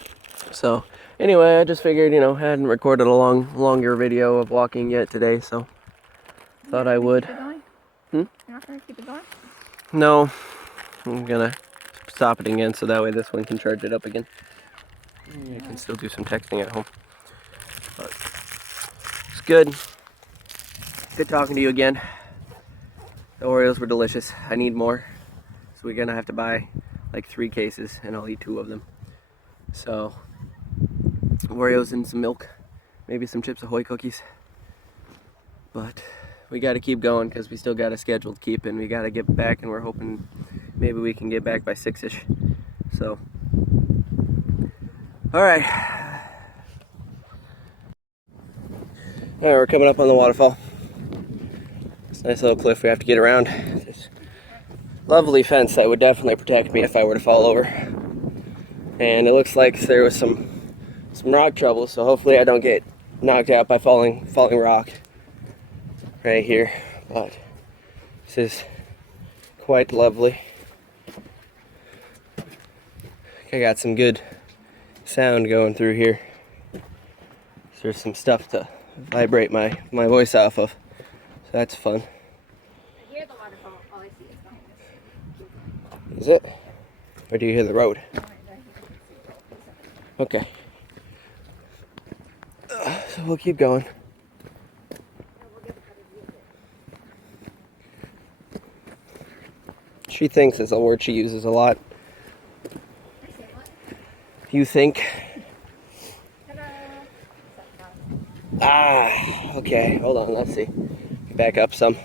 so anyway, I just figured, I hadn't recorded a longer video of walking yet today, so thought I would. Keep it going? Hmm? You're not gonna keep it going? No, I'm gonna stop it again so that way this one can charge it up again. I can still do some texting at home. But it's good. Good talking to you again. The Oreos were delicious. I need more. So we're gonna have to buy like 3 cases and I'll eat 2 of them. So Oreos and some milk, maybe some Chips Ahoy cookies. But we gotta keep going because we still got a schedule to keep and we gotta get back, and we're hoping maybe we can get back by 6-ish. So, all right. All right, we're coming up on the waterfall. It's a nice little cliff we have to get around. This lovely fence that would definitely protect me if I were to fall over. And it looks like there was some rock trouble, so hopefully I don't get knocked out by falling rock right here. But this is quite lovely. I got some good sound going through here. There's some stuff to vibrate my voice off of, so that's fun. I hear the waterfall. All I see is behind us. Is it? Or do you hear the road? Okay. So we'll keep going. She thinks is a word she uses a lot. You think? Okay, hold on, let's see. Back up some.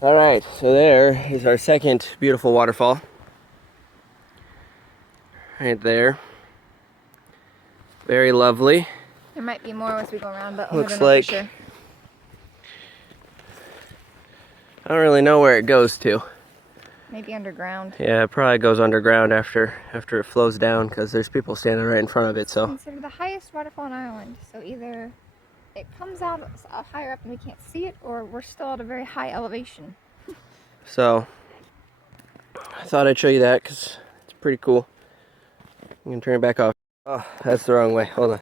All right, so there is our second beautiful waterfall. Right there. Very lovely. There might be more once we go around, but Looks I don't know like- for sure. I don't really know where it goes to. Maybe underground. Yeah, it probably goes underground after it flows down because there's people standing right in front of it, so. Considered the highest waterfall in Ireland. So either it comes out higher up and we can't see it, or we're still at a very high elevation. So, I thought I'd show you that because it's pretty cool. I'm going to turn it back off. Oh, that's the wrong way. Hold on.